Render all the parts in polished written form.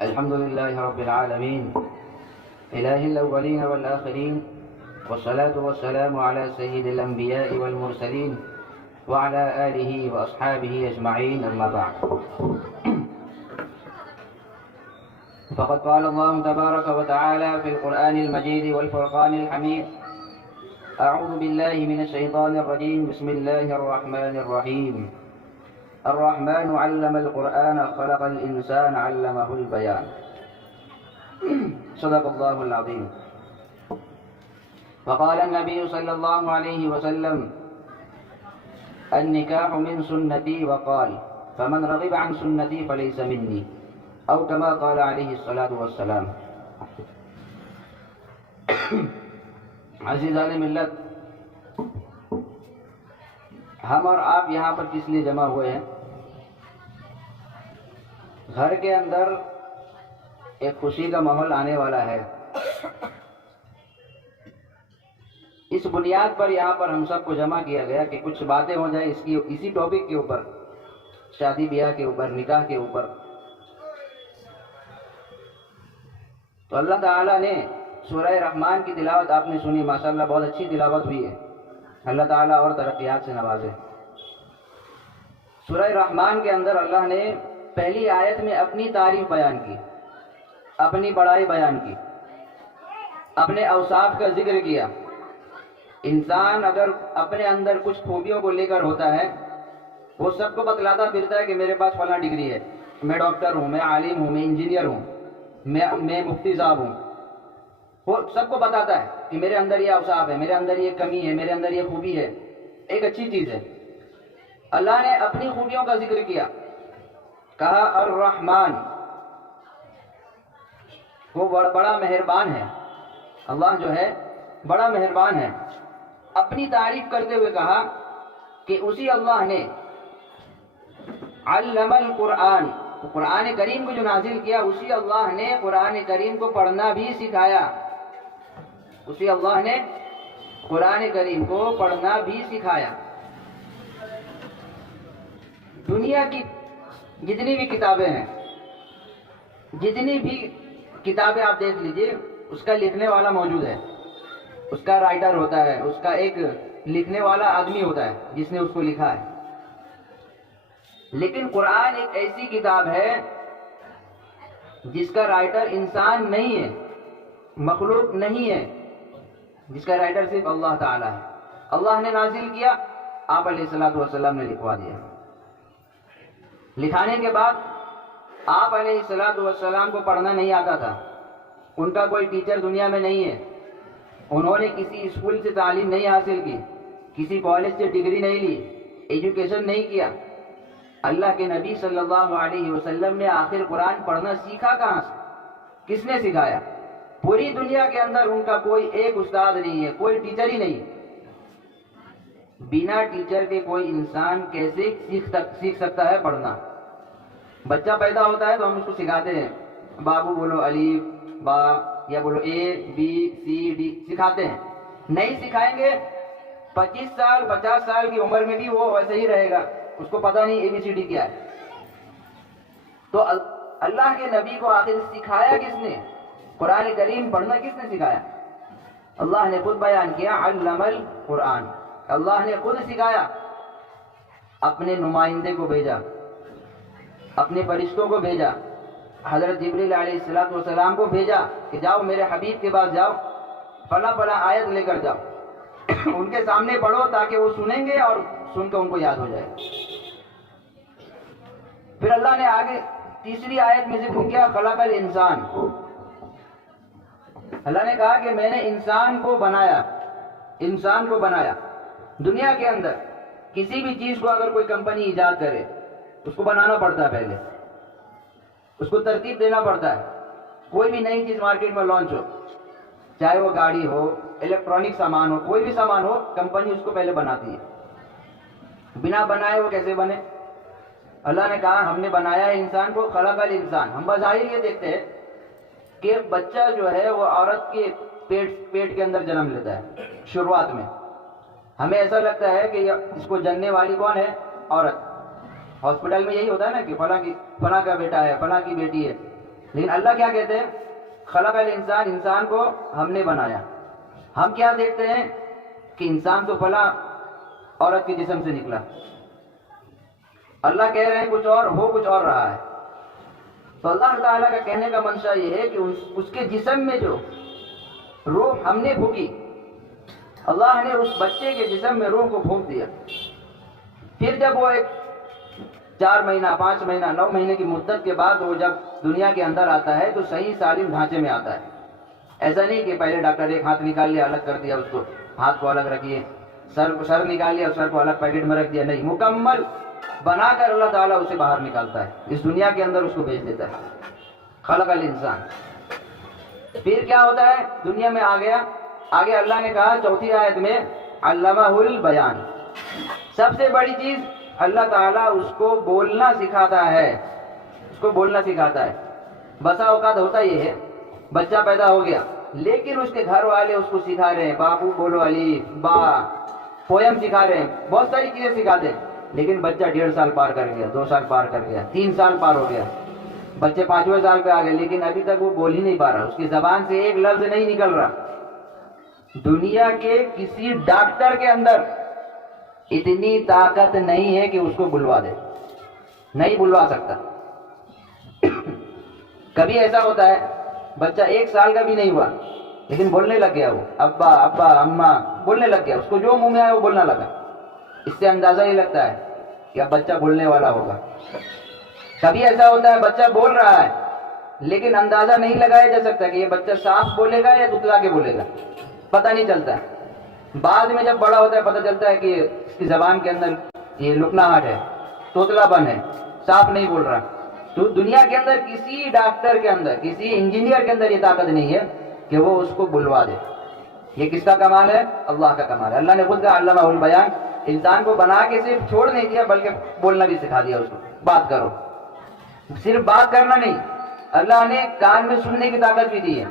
الحمد لله رب العالمين إله الأولين والآخرين، والصلاة والسلام على سيد الأنبياء والمرسلين وعلى آله وأصحابه أجمعين، أما بعد. فقد قال الله تبارك وتعالى في القرآن المجيد والفرقان الحميد: أعوذ بالله من الشيطان الرجيم، بسم الله الرحمن الرحيم. الرحمن علم القرآن خلق الإنسان علمه البيان. صدق الله العظيم. وقال النبي صلى الله عليه وسلم: النكاح من سنتي، وقال: فمن رغب عن سنتي فليس مني، او كما قال علیہ الصلاۃ والسلام. عزیزان ملت، ہم اور آپ یہاں پر کس لیے جمع ہوئے ہیں؟ گھر کے اندر ایک خوشی کا ماحول آنے والا ہے. اس بنیاد پر یہاں پر ہم سب کو جمع کیا گیا کہ کچھ باتیں ہو جائیں اسی ٹاپک کے اوپر، شادی بیاہ کے اوپر، نکاح کے اوپر. تو اللہ تعالیٰ نے سورہ رحمان کی تلاوت آپ نے سنی، ماشاءاللہ بہت اچھی تلاوت ہوئی ہے. اللہ تعالیٰ اور ترقیات سے نوازے. سورہ رحمان کے اندر اللہ نے پہلی آیت میں اپنی تعریف بیان کی، اپنی بڑائی بیان کی، اپنے اوصاف کا ذکر کیا. انسان اگر اپنے اندر کچھ خوبیوں کو لے کر ہوتا ہے، وہ سب کو بتلاتا پھرتا ہے کہ میرے پاس فلاں ڈگری ہے، میں ڈاکٹر ہوں، میں عالم ہوں، میں انجینئر ہوں، میں مفتی صاحب ہوں. وہ سب کو بتاتا ہے کہ میرے اندر یہ اوصاف ہے، میرے اندر یہ کمی ہے، میرے اندر یہ خوبی ہے. ایک اچھی چیز ہے. اللہ نے اپنی خوبیوں کا ذکر کیا، کہا الرحمن، وہ بڑا مہربان ہے. اللہ جو ہے بڑا مہربان ہے. اپنی تعریف کرتے ہوئے کہا کہ اسی اللہ نے علم القرآن، قرآن کریم کو جو نازل کیا، اسی اللہ نے قرآن کریم کو پڑھنا بھی سکھایا. اسی اللہ نے قرآن کریم کو پڑھنا بھی سکھایا. دنیا کی جتنی بھی کتابیں ہیں، جتنی بھی کتابیں آپ دیکھ لیجئے، اس کا لکھنے والا موجود ہے، اس کا رائٹر ہوتا ہے، اس کا ایک لکھنے والا آدمی ہوتا ہے جس نے اس کو لکھا ہے. لیکن قرآن ایک ایسی کتاب ہے جس کا رائٹر انسان نہیں ہے، مخلوق نہیں ہے، جس کا رائٹر صرف اللہ تعالیٰ ہے. اللہ نے نازل کیا، آپ علیہ الصلوۃ والسلام نے لکھوا دیا. لکھانے کے بعد آپ علیہ الصلوۃ والسلام کو پڑھنا نہیں آتا تھا. ان کا کوئی ٹیچر دنیا میں نہیں ہے، انہوں نے کسی اسکول سے تعلیم نہیں حاصل کی، کسی کالج سے ڈگری نہیں لی، ایجوکیشن نہیں کیا. اللہ کے نبی صلی اللہ علیہ وسلم نے آخر قرآن پڑھنا سیکھا کہاں سے؟ کس نے سکھایا؟ پوری دنیا کے اندر ان کا کوئی ایک استاد نہیں ہے، کوئی ٹیچر ہی نہیں. بنا ٹیچر کے کوئی انسان کیسے سیکھ سکتا ہے پڑھنا؟ بچہ پیدا ہوتا ہے تو ہم اس کو سکھاتے ہیں، بابو بولو الف با، یا بولو اے بی سی ڈی، سکھاتے ہیں. نہیں سکھائیں گے 25 سال 50 سال کی عمر میں بھی وہ ویسے ہی رہے گا، اس کو پتہ نہیں اے بی سی ڈی کیا ہے. تو اللہ کے نبی کو آخر سکھایا کس نے؟ قرآن کریم پڑھنا کس نے سکھایا؟ اللہ نے خود بیان کیا، علم القرآن. اللہ نے خود سکھایا. اپنے نمائندے کو بھیجا، اپنے فرشتوں کو بھیجا، حضرت جبریل علیہ السلام کو بھیجا کہ جاؤ میرے حبیب کے پاس جاؤ، فلاں فلاں آیت لے کر جاؤ، ان کے سامنے پڑھو تاکہ وہ سنیں گے اور سن کے ان کو یاد ہو جائے. پھر اللہ نے آگے تیسری آیت میں ذکر کیا، خلق الانسان. اللہ نے کہا کہ میں نے انسان کو بنایا. انسان کو بنایا. دنیا کے اندر کسی بھی چیز کو اگر کوئی کمپنی ایجاد کرے، اس کو بنانا پڑتا ہے، پہلے اس کو ترتیب دینا پڑتا ہے. کوئی بھی نئی چیز مارکیٹ میں لانچ ہو، چاہے وہ گاڑی ہو، الیکٹرانک سامان ہو، کوئی بھی سامان ہو، کمپنی اس کو پہلے بناتی ہے. بنا بنائے وہ کیسے بنے؟ اللہ نے کہا ہم نے بنایا ہے انسان کو، خلق الانسان. ہم بظاہر یہ دیکھتے ہیں کہ بچہ جو ہے وہ عورت کے پیٹ کے اندر جنم لیتا ہے. شروعات میں ہمیں ایسا لگتا ہے کہ اس کو جننے والی کون ہے؟ عورت. ہاسپٹل میں یہی ہوتا ہے نا کہ فلاں کا بیٹا ہے، فلاں کی بیٹی ہے. لیکن اللہ کیا کہتے ہیں؟ خلق الانسان، انسان کو ہم نے بنایا. ہم کیا دیکھتے ہیں کہ انسان تو فلاں عورت کے جسم سے نکلا. اللہ کہہ رہے ہیں کچھ اور، ہو کچھ اور رہا ہے. تو اللہ تعالیٰ کا کہنے کا منشا یہ ہے کہ اس کے جسم میں جو روح ہم نے پھونکی، اللہ نے اس بچے کے جسم میں روح کو پھونک دیا. پھر جب وہ ایک 4 مہینہ 5 مہینہ 9 مہینے کی مدت کے بعد وہ جب دنیا کے اندر آتا ہے تو صحیح سالم ڈھانچے میں آتا ہے. ایسا نہیں کہ پہلے ڈاکٹر ایک ہاتھ نکال لیا الگ کر دیا اس کو، ہاتھ کو الگ رکھیے، سر نکال لیا سر کو الگ پیکٹ میں رکھ دیا. نہیں، مکمل بنا کر اللہ تعالیٰ اسے باہر نکالتا ہے، اس دنیا کے اندر اس کو بھیج دیتا ہے. خلق الانسان. پھر کیا ہوتا ہے؟ دنیا میں آ گیا. آگے اللہ نے کہا 4 آیت میں علمہ البیان. سب سے بڑی چیز اللہ تعالیٰ اس کو بولنا سکھاتا ہے، اس کو بولنا سکھاتا ہے. بسا اوقات ہوتا یہ ہے بچہ پیدا ہو گیا لیکن اس کے گھر والے اس کو سکھا رہے ہیں بابو بولو الف با، پویم سکھا رہے ہیں، بہت ساری چیزیں سکھاتے ہیں، لیکن بچہ 1.5 سال پار کر گیا، 2 سال پار کر گیا، 3 سال پار ہو گیا، بچے 5ویں سال پہ آ گئے لیکن ابھی تک وہ بول ہی نہیں پا رہا، اس کی زبان سے ایک لفظ نہیں نکل رہا. دنیا کے کسی ڈاکٹر کے اندر اتنی طاقت نہیں ہے کہ اس کو بلوا دے، نہیں بلوا سکتا. کبھی ایسا ہوتا ہے بچہ 1 سال کا بھی نہیں ہوا لیکن بولنے لگ گیا، وہ ابا ابا اماں بولنے لگ گیا، اس کو جو منہ میں آیا وہ بولنا لگا. اس سے اندازہ یہ لگتا ہے کہ اب بچہ بولنے والا ہوگا. کبھی ایسا ہوتا ہے بچہ بول رہا ہے لیکن اندازہ نہیں لگایا جا سکتا کہ یہ بچہ صاف بولے گا یا دتلا کے بولے گا، پتہ نہیں چلتا. بعد میں جب بڑا ہوتا ہے پتہ چلتا ہے کہ اس کی زبان کے اندر یہ لکناہٹ ہے، توتلا پن ہے، صاف نہیں بول رہا. تو دنیا کے اندر کسی ڈاکٹر کے اندر، کسی انجینئر کے اندر یہ طاقت نہیں ہے کہ وہ اس کو بلوا دے. یہ کس کا کمال ہے؟ اللہ کا کمال ہے. اللہ نے خود کہا علمہ البیان. انسان کو بنا کے صرف چھوڑ نہیں دیا بلکہ بولنا بھی سکھا دیا اس کو. بات کرو، صرف بات کرنا نہیں، اللہ نے کان میں سننے کی طاقت بھی دی ہے.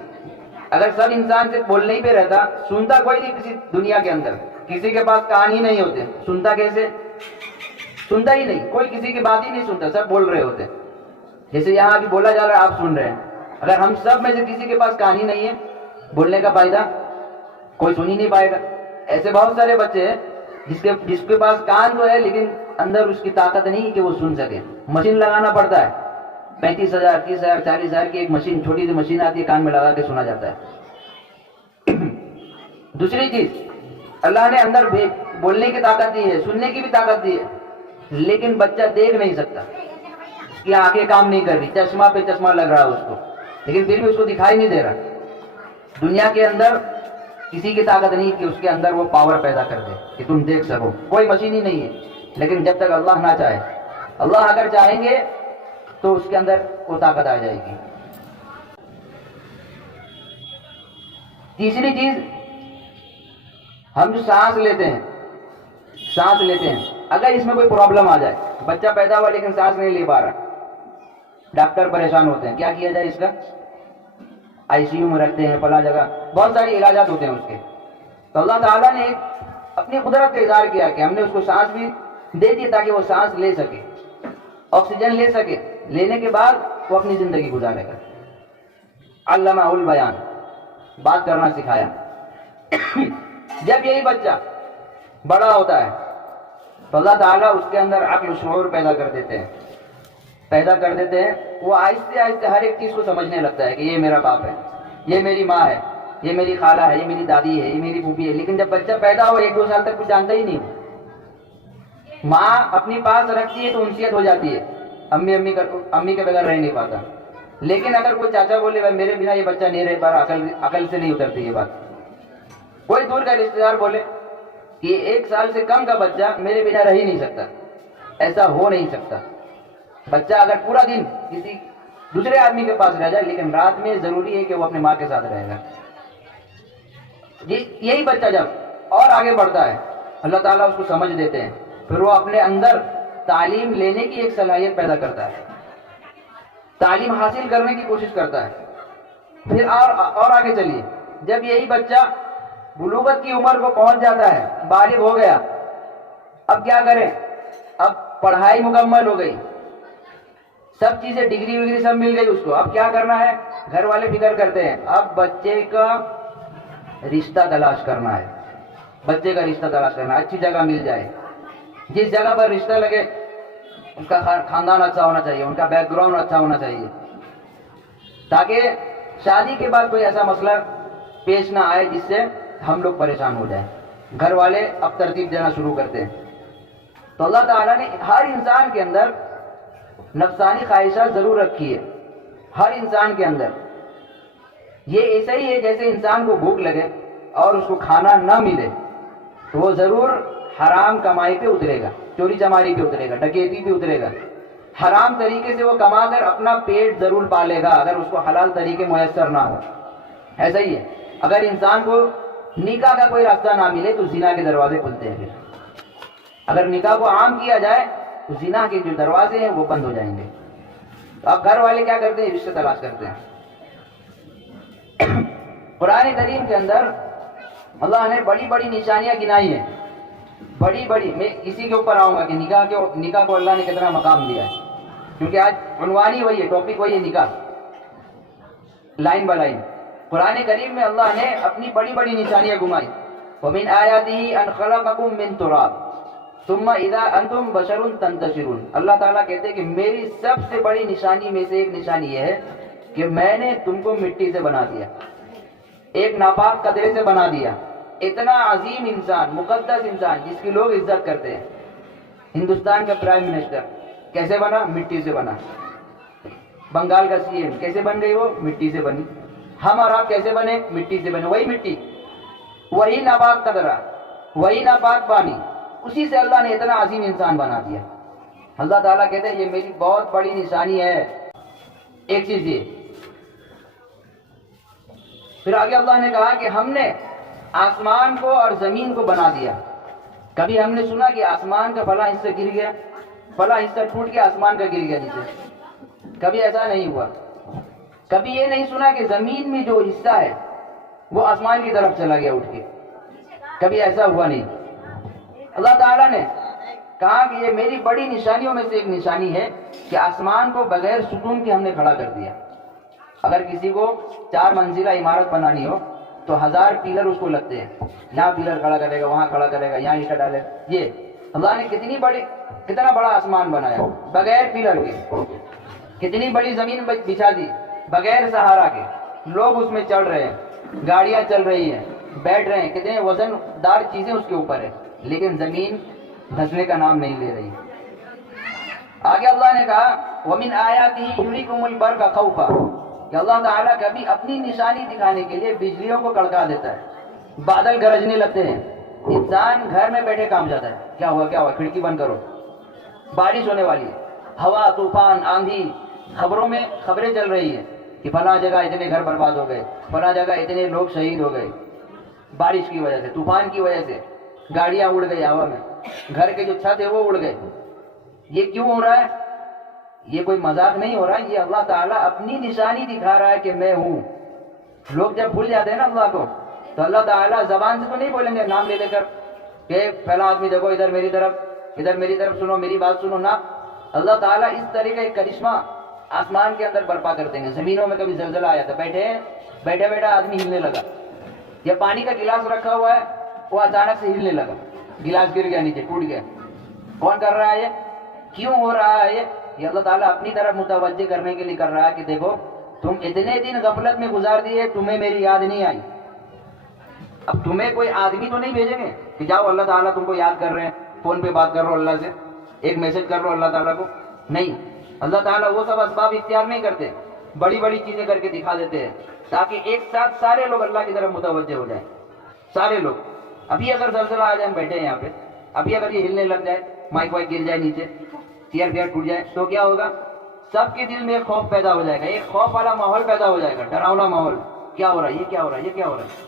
اگر سب انسان سے بولنے ہی پہ رہتا، سنتا کوئی نہیں کسی دنیا کے اندر، کسی کے پاس کان ہی نہیں ہوتے، سنتا کیسے؟ سنتا ہی نہیں، کوئی کسی کی بات ہی نہیں سنتا، سب بول رہے ہوتے. جیسے یہاں ابھی بولا جا رہا ہے آپ سن رہے ہیں. اگر ہم سب میں سے کسی کے پاس کان ہی نہیں ہے، بولنے کا فائدہ کوئی سن ہی نہیں پائے گا. ایسے بہت سارے بچے ہیں جس کے پاس کان تو ہے لیکن اندر اس کی طاقت نہیں کہ وہ سن سکے. مشین لگانا پڑتا ہے، 35,000 30,000 40,000 کی ایک مشین، چھوٹی سی مشین آتی ہے، کان میں لگا کے سنا جاتا ہے. دوسری چیز اللہ نے اندر بولنے کی طاقت دی ہے، سننے کی بھی طاقت دی ہے، لیکن بچہ دیکھ نہیں سکتا، اس کی آنکھیں کام نہیں کر رہی، چشمہ پہ چشمہ لگ رہا ہے اس کو، لیکن پھر بھی اس کو دکھائی نہیں دے رہا. دنیا کے اندر کسی کی طاقت نہیں کہ اس کے اندر وہ پاور پیدا کر دے کہ تم دیکھ سکو، کوئی مشین ہی نہیں ہے. لیکن جب تک اللہ نہ چاہے، اللہ اگر چاہیں گے تو اس کے اندر وہ طاقت آ جائے گی. تیسری چیز، ہم جو سانس لیتے ہیں اگر اس میں کوئی پرابلم آ جائے، بچہ پیدا ہوا لیکن سانس نہیں لے پا رہا، ڈاکٹر پریشان ہوتے ہیں، کیا کیا جائے اس کا؟ ICU میں رکھتے ہیں، فلاں جگہ بہت ساری علاجات ہوتے ہیں اس کے. تو اللہ تعالیٰ نے اپنی قدرت کا اظہار کیا کہ ہم نے اس کو سانس بھی دے دی تاکہ وہ سانس لے سکے، آکسیجن لے سکے، لینے کے بعد وہ اپنی زندگی گزارے گا. علمہ البیان، بات کرنا سکھایا. جب یہی بچہ بڑا ہوتا ہے تو اللہ تعالیٰ اس کے اندر عقل و شعور پیدا کر دیتے ہیں. وہ آہستہ آہستہ ہر ایک چیز کو سمجھنے لگتا ہے کہ یہ میرا باپ ہے، یہ میری ماں ہے، یہ میری خالہ ہے، یہ میری دادی ہے، یہ میری پھوپھی ہے. لیکن جب بچہ پیدا ہو 1-2 سال تک کچھ جانتا ہی نہیں. ماں اپنی پاس رکھتی ہے تو انسیت ہو جاتی ہے، امی کے بغیر رہ نہیں پاتا. لیکن اگر کوئی چاچا بولے بھائی میرے بنا یہ بچہ نہیں رہ پا رہا، عقل سے نہیں اترتی یہ بات. کوئی دور کا رشتے دار بولے کہ 1 سال سے کم کا بچہ میرے بنا رہ ہی نہیں سکتا، ایسا ہو نہیں سکتا. بچہ اگر پورا دن کسی دوسرے آدمی کے پاس رہ جائے لیکن رات میں ضروری ہے کہ وہ اپنے ماں کے ساتھ رہے گا. یہی بچہ جب اور آگے بڑھتا ہے اللہ تعالیٰ اس کو سمجھ دیتے ہیں، پھر وہ اپنے اندر تعلیم لینے کی ایک صلاحیت پیدا کرتا ہے، تعلیم حاصل کرنے کی کوشش کرتا ہے. پھر اور آگے چلیے، جب یہی بچہ بلوغت کی عمر کو پہنچ جاتا ہے، بالغ ہو گیا، اب کیا کریں؟ اب پڑھائی مکمل ہو گئی، سب چیزیں ڈگری وگری سب مل گئی اس کو. اب کیا کرنا ہے؟ گھر والے فکر کرتے ہیں اب بچے کا رشتہ تلاش کرنا ہے. بچے کا رشتہ تلاش کرنا ہے, اچھی جگہ مل جائے, جس جگہ پر رشتہ لگے اس کا خاندان اچھا ہونا چاہیے, ان کا بیک گراؤنڈ اچھا ہونا چاہیے, تاکہ شادی کے بعد کوئی ایسا مسئلہ پیش نہ آئے جس سے ہم لوگ پریشان ہو جائیں. گھر والے اب ترتیب دینا شروع کرتے ہیں. تو اللہ تعالیٰ نے ہر انسان کے اندر نفسانی خواہشات ضرور رکھی ہے, ہر انسان کے اندر. یہ ایسا ہی ہے جیسے انسان کو بھوک لگے اور اس کو کھانا نہ ملے تو وہ ضرور حرام کمائی پہ اترے گا, چوری چماری پہ اترے گا, ڈکیتی پہ اترے گا. حرام طریقے سے وہ کما کر اپنا پیٹ ضرور پالے گا اگر اس کو حلال طریقے میسر نہ ہو. ایسا ہی ہے, اگر انسان کو نکاح کا کوئی راستہ نہ ملے تو زنا کے دروازے کھلتے ہیں. پھر اگر نکاح کو عام کیا جائے تو زنا کے جو دروازے ہیں وہ بند ہو جائیں گے. تو اب گھر والے کیا کرتے ہیں؟ رشتہ تلاش کرتے ہیں. قرآن کریم کے اندر اللہ نے بڑی بڑی نشانیاں گنائی ہیں, بڑی بڑی. میں اسی کے اوپر آؤں گا کہ نکاح کو اللہ نے کتنا مقام دیا ہے, کیونکہ آج عنوان ہی وہی ہے, ٹاپک وہی ہے, نکاح, لائن بائی لائن. قرآن کریم میں اللہ نے اپنی بڑی بڑی نشانیاں گمائی. وَمِنْ آيَاتِهِ أَنْ خَلَقَكُم مِّن تُرَابٍ ثُمَّ إِذَا أَنْتُمْ بَشَرٌ تَنْتَشِرُونَ. اللہ تعالیٰ کہتے ہیں کہ میری سب سے بڑی نشانی میں سے ایک نشانی یہ ہے کہ میں نے تم کو مٹی سے بنا دیا, ایک ناپاک قطرے سے بنا دیا. اتنا عظیم انسان, مقدس انسان جس کی لوگ عزت کرتے ہیں, ہندوستان کا پرائم منسٹر کیسے بنا؟ مٹی سے بنا. بنگال کا سی ایم کیسے بن گئی؟ وہ مٹی سے بنی. ہم اور آپ کیسے بنے؟ مٹی سے بنے. وہی مٹی, وہی ناپاک قطرہ, وہی ناپاک پانی, اسی سے اللہ نے اتنا عظیم انسان بنا دیا. اللہ تعالیٰ کہتے ہیں یہ میری بہت بڑی نشانی ہے. ایک چیز یہ. پھر آگے اللہ نے کہا کہ ہم نے آسمان کو اور زمین کو بنا دیا. کبھی ہم نے سنا کہ آسمان کا فلاں حصہ گر گیا, فلاں حصہ ٹوٹ کے آسمان کا گر گیا نیچے؟ کبھی ایسا نہیں ہوا. کبھی یہ نہیں سنا کہ زمین میں جو حصہ ہے وہ آسمان کی طرف چلا گیا اٹھ کے. کبھی ایسا ہوا نہیں. اللہ تعالیٰ نے کہا کہ یہ میری بڑی نشانیوں میں سے ایک نشانی ہے کہ آسمان کو بغیر ستون کے ہم نے کھڑا کر دیا. اگر کسی کو 4 منزلہ عمارت بنانی ہو تو 1000 پیلر اس کو لگتے ہیں. یہاں پیلر کھڑا کرے گا, وہاں کھڑا کرے گا, یہاں اینٹا ڈالے. یہ اللہ نے کتنا بڑا آسمان بنایا بغیر پیلر کے. کتنی بڑی زمین بچھا دی بغیر سہارا کے. لوگ اس میں چڑھ رہے ہیں, گاڑیاں چل رہی ہیں, بیٹھ رہے ہیں, کتنے وزن دار چیزیں اس کے اوپر ہے, لیکن زمین دھسنے کا نام نہیں لے رہی. آگے اللہ نے کہا وَمِنْ آيَاتِهِ يُرِيكُمُ الْبَرْقَ خَوْفًا, کہ اللہ تعالیٰ کبھی اپنی نشانی دکھانے کے لیے بجلیوں کو کڑکا دیتا ہے, بادل گرجنے لگتے ہیں, انسان گھر میں بیٹھے کام جاتا ہے. کیا ہوا کیا ہوا, کھڑکی بند کرو, بارش ہونے والی ہے. ہوا, طوفان, آندھی, خبروں میں خبریں چل رہی ہیں کہ فلاں جگہ اتنے گھر برباد ہو گئے, فلاں جگہ اتنے لوگ شہید ہو گئے, بارش کی وجہ سے, طوفان کی وجہ سے. گاڑیاں اڑ گئی ہوا میں, گھر کے جو چھت ہے وہ اڑ گئے. یہ کیوں ہو رہا ہے؟ یہ کوئی مذاق نہیں ہو رہا, یہ اللہ تعالیٰ اپنی نشانی دکھا رہا ہے کہ میں ہوں. لوگ جب بھول جاتے ہیں نا اللہ کو, تو اللہ تعالیٰ زبان سے تو نہیں بولیں گے نام لے لے کر کہ پہلا آدمی دیکھو ادھر میری طرف, ادھر میری طرف سنو, میری بات سنو نا. اللہ تعالیٰ اس طرح کا ایک کرشمہ آسمان کے اندر برپا کرتے ہیں. زمینوں میں کبھی زلزلہ آیا تھا, بیٹھا آدمی ہلنے لگا, یا پانی کا گلاس رکھا ہوا ہے وہ اچانک سے ہلنے لگا, گلاس گر گیا نیچے, ٹوٹ گیا. کون کر رہا ہے یہ؟ کیوں ہو رہا ہے یہ اللہ تعالیٰ اپنی طرف متوجہ کرنے کے لیے کر رہا ہے کہ دیکھو تم اتنے دن غفلت میں گزار دیے, تمہیں میری یاد نہیں آئی. اب تمہیں کوئی آدمی تو نہیں بھیجیں گے کہ جاؤ اللہ تعالیٰ تم کو یاد کر رہے ہیں, فون پہ بات کر رہو اللہ سے, ایک میسج کر رہو اللہ تعالیٰ کو. نہیں, اللہ تعالیٰ وہ سب اسباب اختیار نہیں کرتے, بڑی بڑی چیزیں کر کے دکھا دیتے ہیں تاکہ ایک ساتھ سارے لوگ اللہ کی طرف متوجہ ہو جائیں. سارے لوگ. ابھی اگر زلزلہ آ جائے, ہم بیٹھے ہیں یہاں پہ, ابھی اگر یہ ہلنے لگ جائے, مائک وائک گر جائے نیچے, چیئر ویئر ٹوٹ جائے, تو کیا ہوگا؟ سب کے دل میں ایک خوف پیدا ہو جائے گا, ایک خوف والا ماحول پیدا ہو جائے گا, ڈراؤنا ماحول. کیا ہو رہا ہے, یہ کیا ہو رہا ہے, یہ کیا ہو رہا ہے.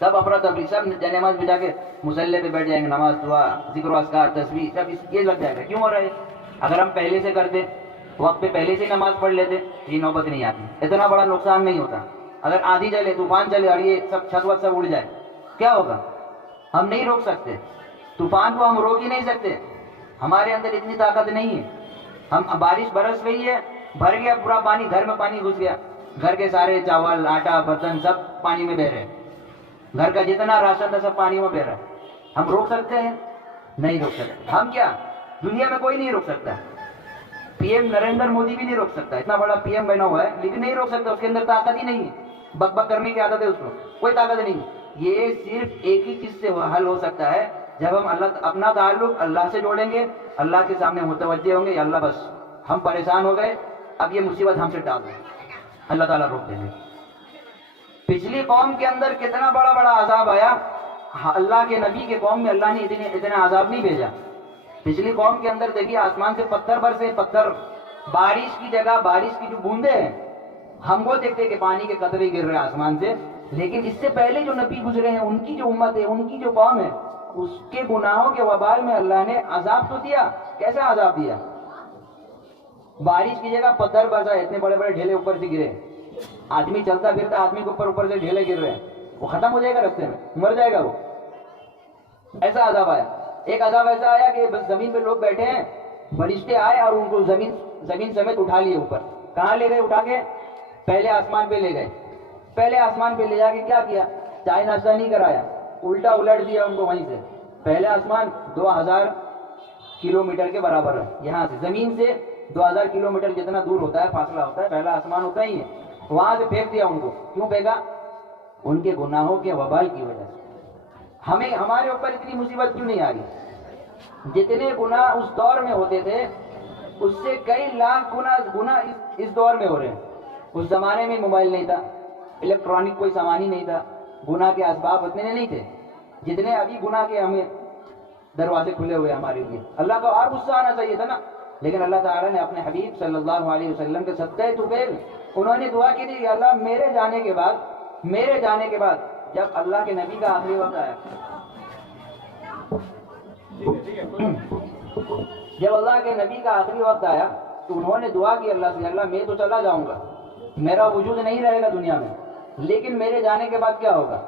سب افراتفری, سب نماز بجا کے مصلی پہ بیٹھ جائیں گے, نماز, دعا, ذکر و اذکار, تسبیح, سب یہ لگ جائے گا. کیوں ہو رہا ہے؟ اگر ہم پہلے سے کرتے, وقت پہ پہلے سے نماز پڑھ لیتے, یہ نوبت نہیں آتی, اتنا بڑا نقصان نہیں ہوتا. اگر آندھی چلے, طوفان چلے اور یہ سب چھت وت سب اڑ جائے, کیا ہوگا؟ ہم نہیں روک سکتے. طوفان کو ہم روک ہی نہیں سکتے, ہمارے اندر اتنی طاقت نہیں ہے. ہم بارش برس رہی ہے, بھر گیا پورا پانی, گھر میں پانی گھس گیا, گھر کے سارے چاول آٹا برتن سب پانی میں بہ رہے, گھر کا جتنا راشن تھا سب پانی میں بہ رہا ہے. ہم روک سکتے ہیں؟ نہیں روک سکتے. ہم کیا, دنیا میں کوئی نہیں روک سکتا. پی ایم نریندر مودی بھی نہیں روک سکتا, اتنا بڑا پی ایم بنا ہوا ہے لیکن نہیں روک سکتا, اس کے اندر طاقت ہی نہیں ہے, بک بک کرنے کی عادت ہے اس کو, کوئی طاقت نہیں. یہ صرف ایک ہی چیز سے حل ہو سکتا ہے, جب ہم اپنا تعلق اللہ سے جوڑیں گے, اللہ کے سامنے متوجہ ہوں گے, یا اللہ بس ہم پریشان ہو گئے, اب یہ مصیبت ہم سے ٹال دیں, اللہ تعالیٰ روک دیں گے. پچھلی قوم کے اندر کتنا بڑا بڑا عذاب آیا, اللہ کے نبی کے قوم میں اللہ نے اتنا عذاب نہیں بھیجا. پچھلی قوم کے اندر دیکھیے آسمان سے پتھر برسے, پتھر, بارش کی جگہ بارش کی جو بوندیں ہیں, ہم وہ دیکھتے کہ پانی کے قطرے گر رہے ہیں آسمان سے, لیکن اس سے پہلے جو نبی گزرے ہیں, ان کی جو امت ہے, ان کی جو قوم ہے, اس کے گناہوں کے وبال میں اللہ نے عذاب تو دیا. کیسا عذاب دیا؟ بارش کی جگہ پتھر برسا, اتنے بڑے بڑے ڈھیلے اوپر سے گرے, آدمی چلتا پھرتا, آدمی کے اوپر سے ڈھیلے گر رہے ہیں, وہ ختم ہو جائے گا رستے میں, مر جائے گا وہ. ایسا عذاب آیا. ایک عذاب ایسا آیا کہ بس زمین پہ لوگ بیٹھے ہیں, فرشتے آئے اور ان کو زمین سمیت اٹھا لیے اوپر. کہاں لے گئے اٹھا کے؟ پہلے آسمان پہ لے گئے. پہلے آسمان پہ لے جا کے کیا کیا؟ چائے ناشتہ نہیں کرایا, الٹا الٹ دیا ان کو وہیں سے. پہلے آسمان 2000 کلومیٹر کے برابر ہے, یہاں سے زمین سے 2000 کلومیٹر جتنا دور ہوتا ہے, فاصلہ ہوتا ہے, پہلا آسمان ہوتا ہی ہے, وہاں سے پھینک دیا ان کو. کیوں پھینکا؟ ان کے گناہوں کے وبال کی وجہ سے. ہمارے اوپر اتنی مصیبت کیوں نہیں آ رہی؟ جتنے گناہ اس دور میں ہوتے تھے, اس سے کئی لاکھ گنا اس دور میں ہو رہے ہیں. اس زمانے میں موبائل نہیں تھا, الیکٹرانک کوئی سامان ہی نہیں تھا, گناہ کے اسباب اتنے نہیں تھے جتنے ابھی گناہ کے ہمیں دروازے کھلے ہوئے ہمارے لیے. اللہ کو اور غصہ آنا چاہیے تھا نا, لیکن اللہ تعالیٰ نے اپنے حبیب صلی اللہ علیہ وسلم کے صدقے طفیل, انہوں نے دعا کی تھی, اللہ میرے جانے کے بعد جب اللہ کے نبی کا آخری وقت آیا, جب اللہ کے نبی کا آخری وقت آیا تو انہوں نے دعا کی اللہ سے, اللہ میں تو چلا جاؤں گا, میرا وجود نہیں رہے گا دنیا میں, لیکن میرے جانے کے بعد کیا ہوگا؟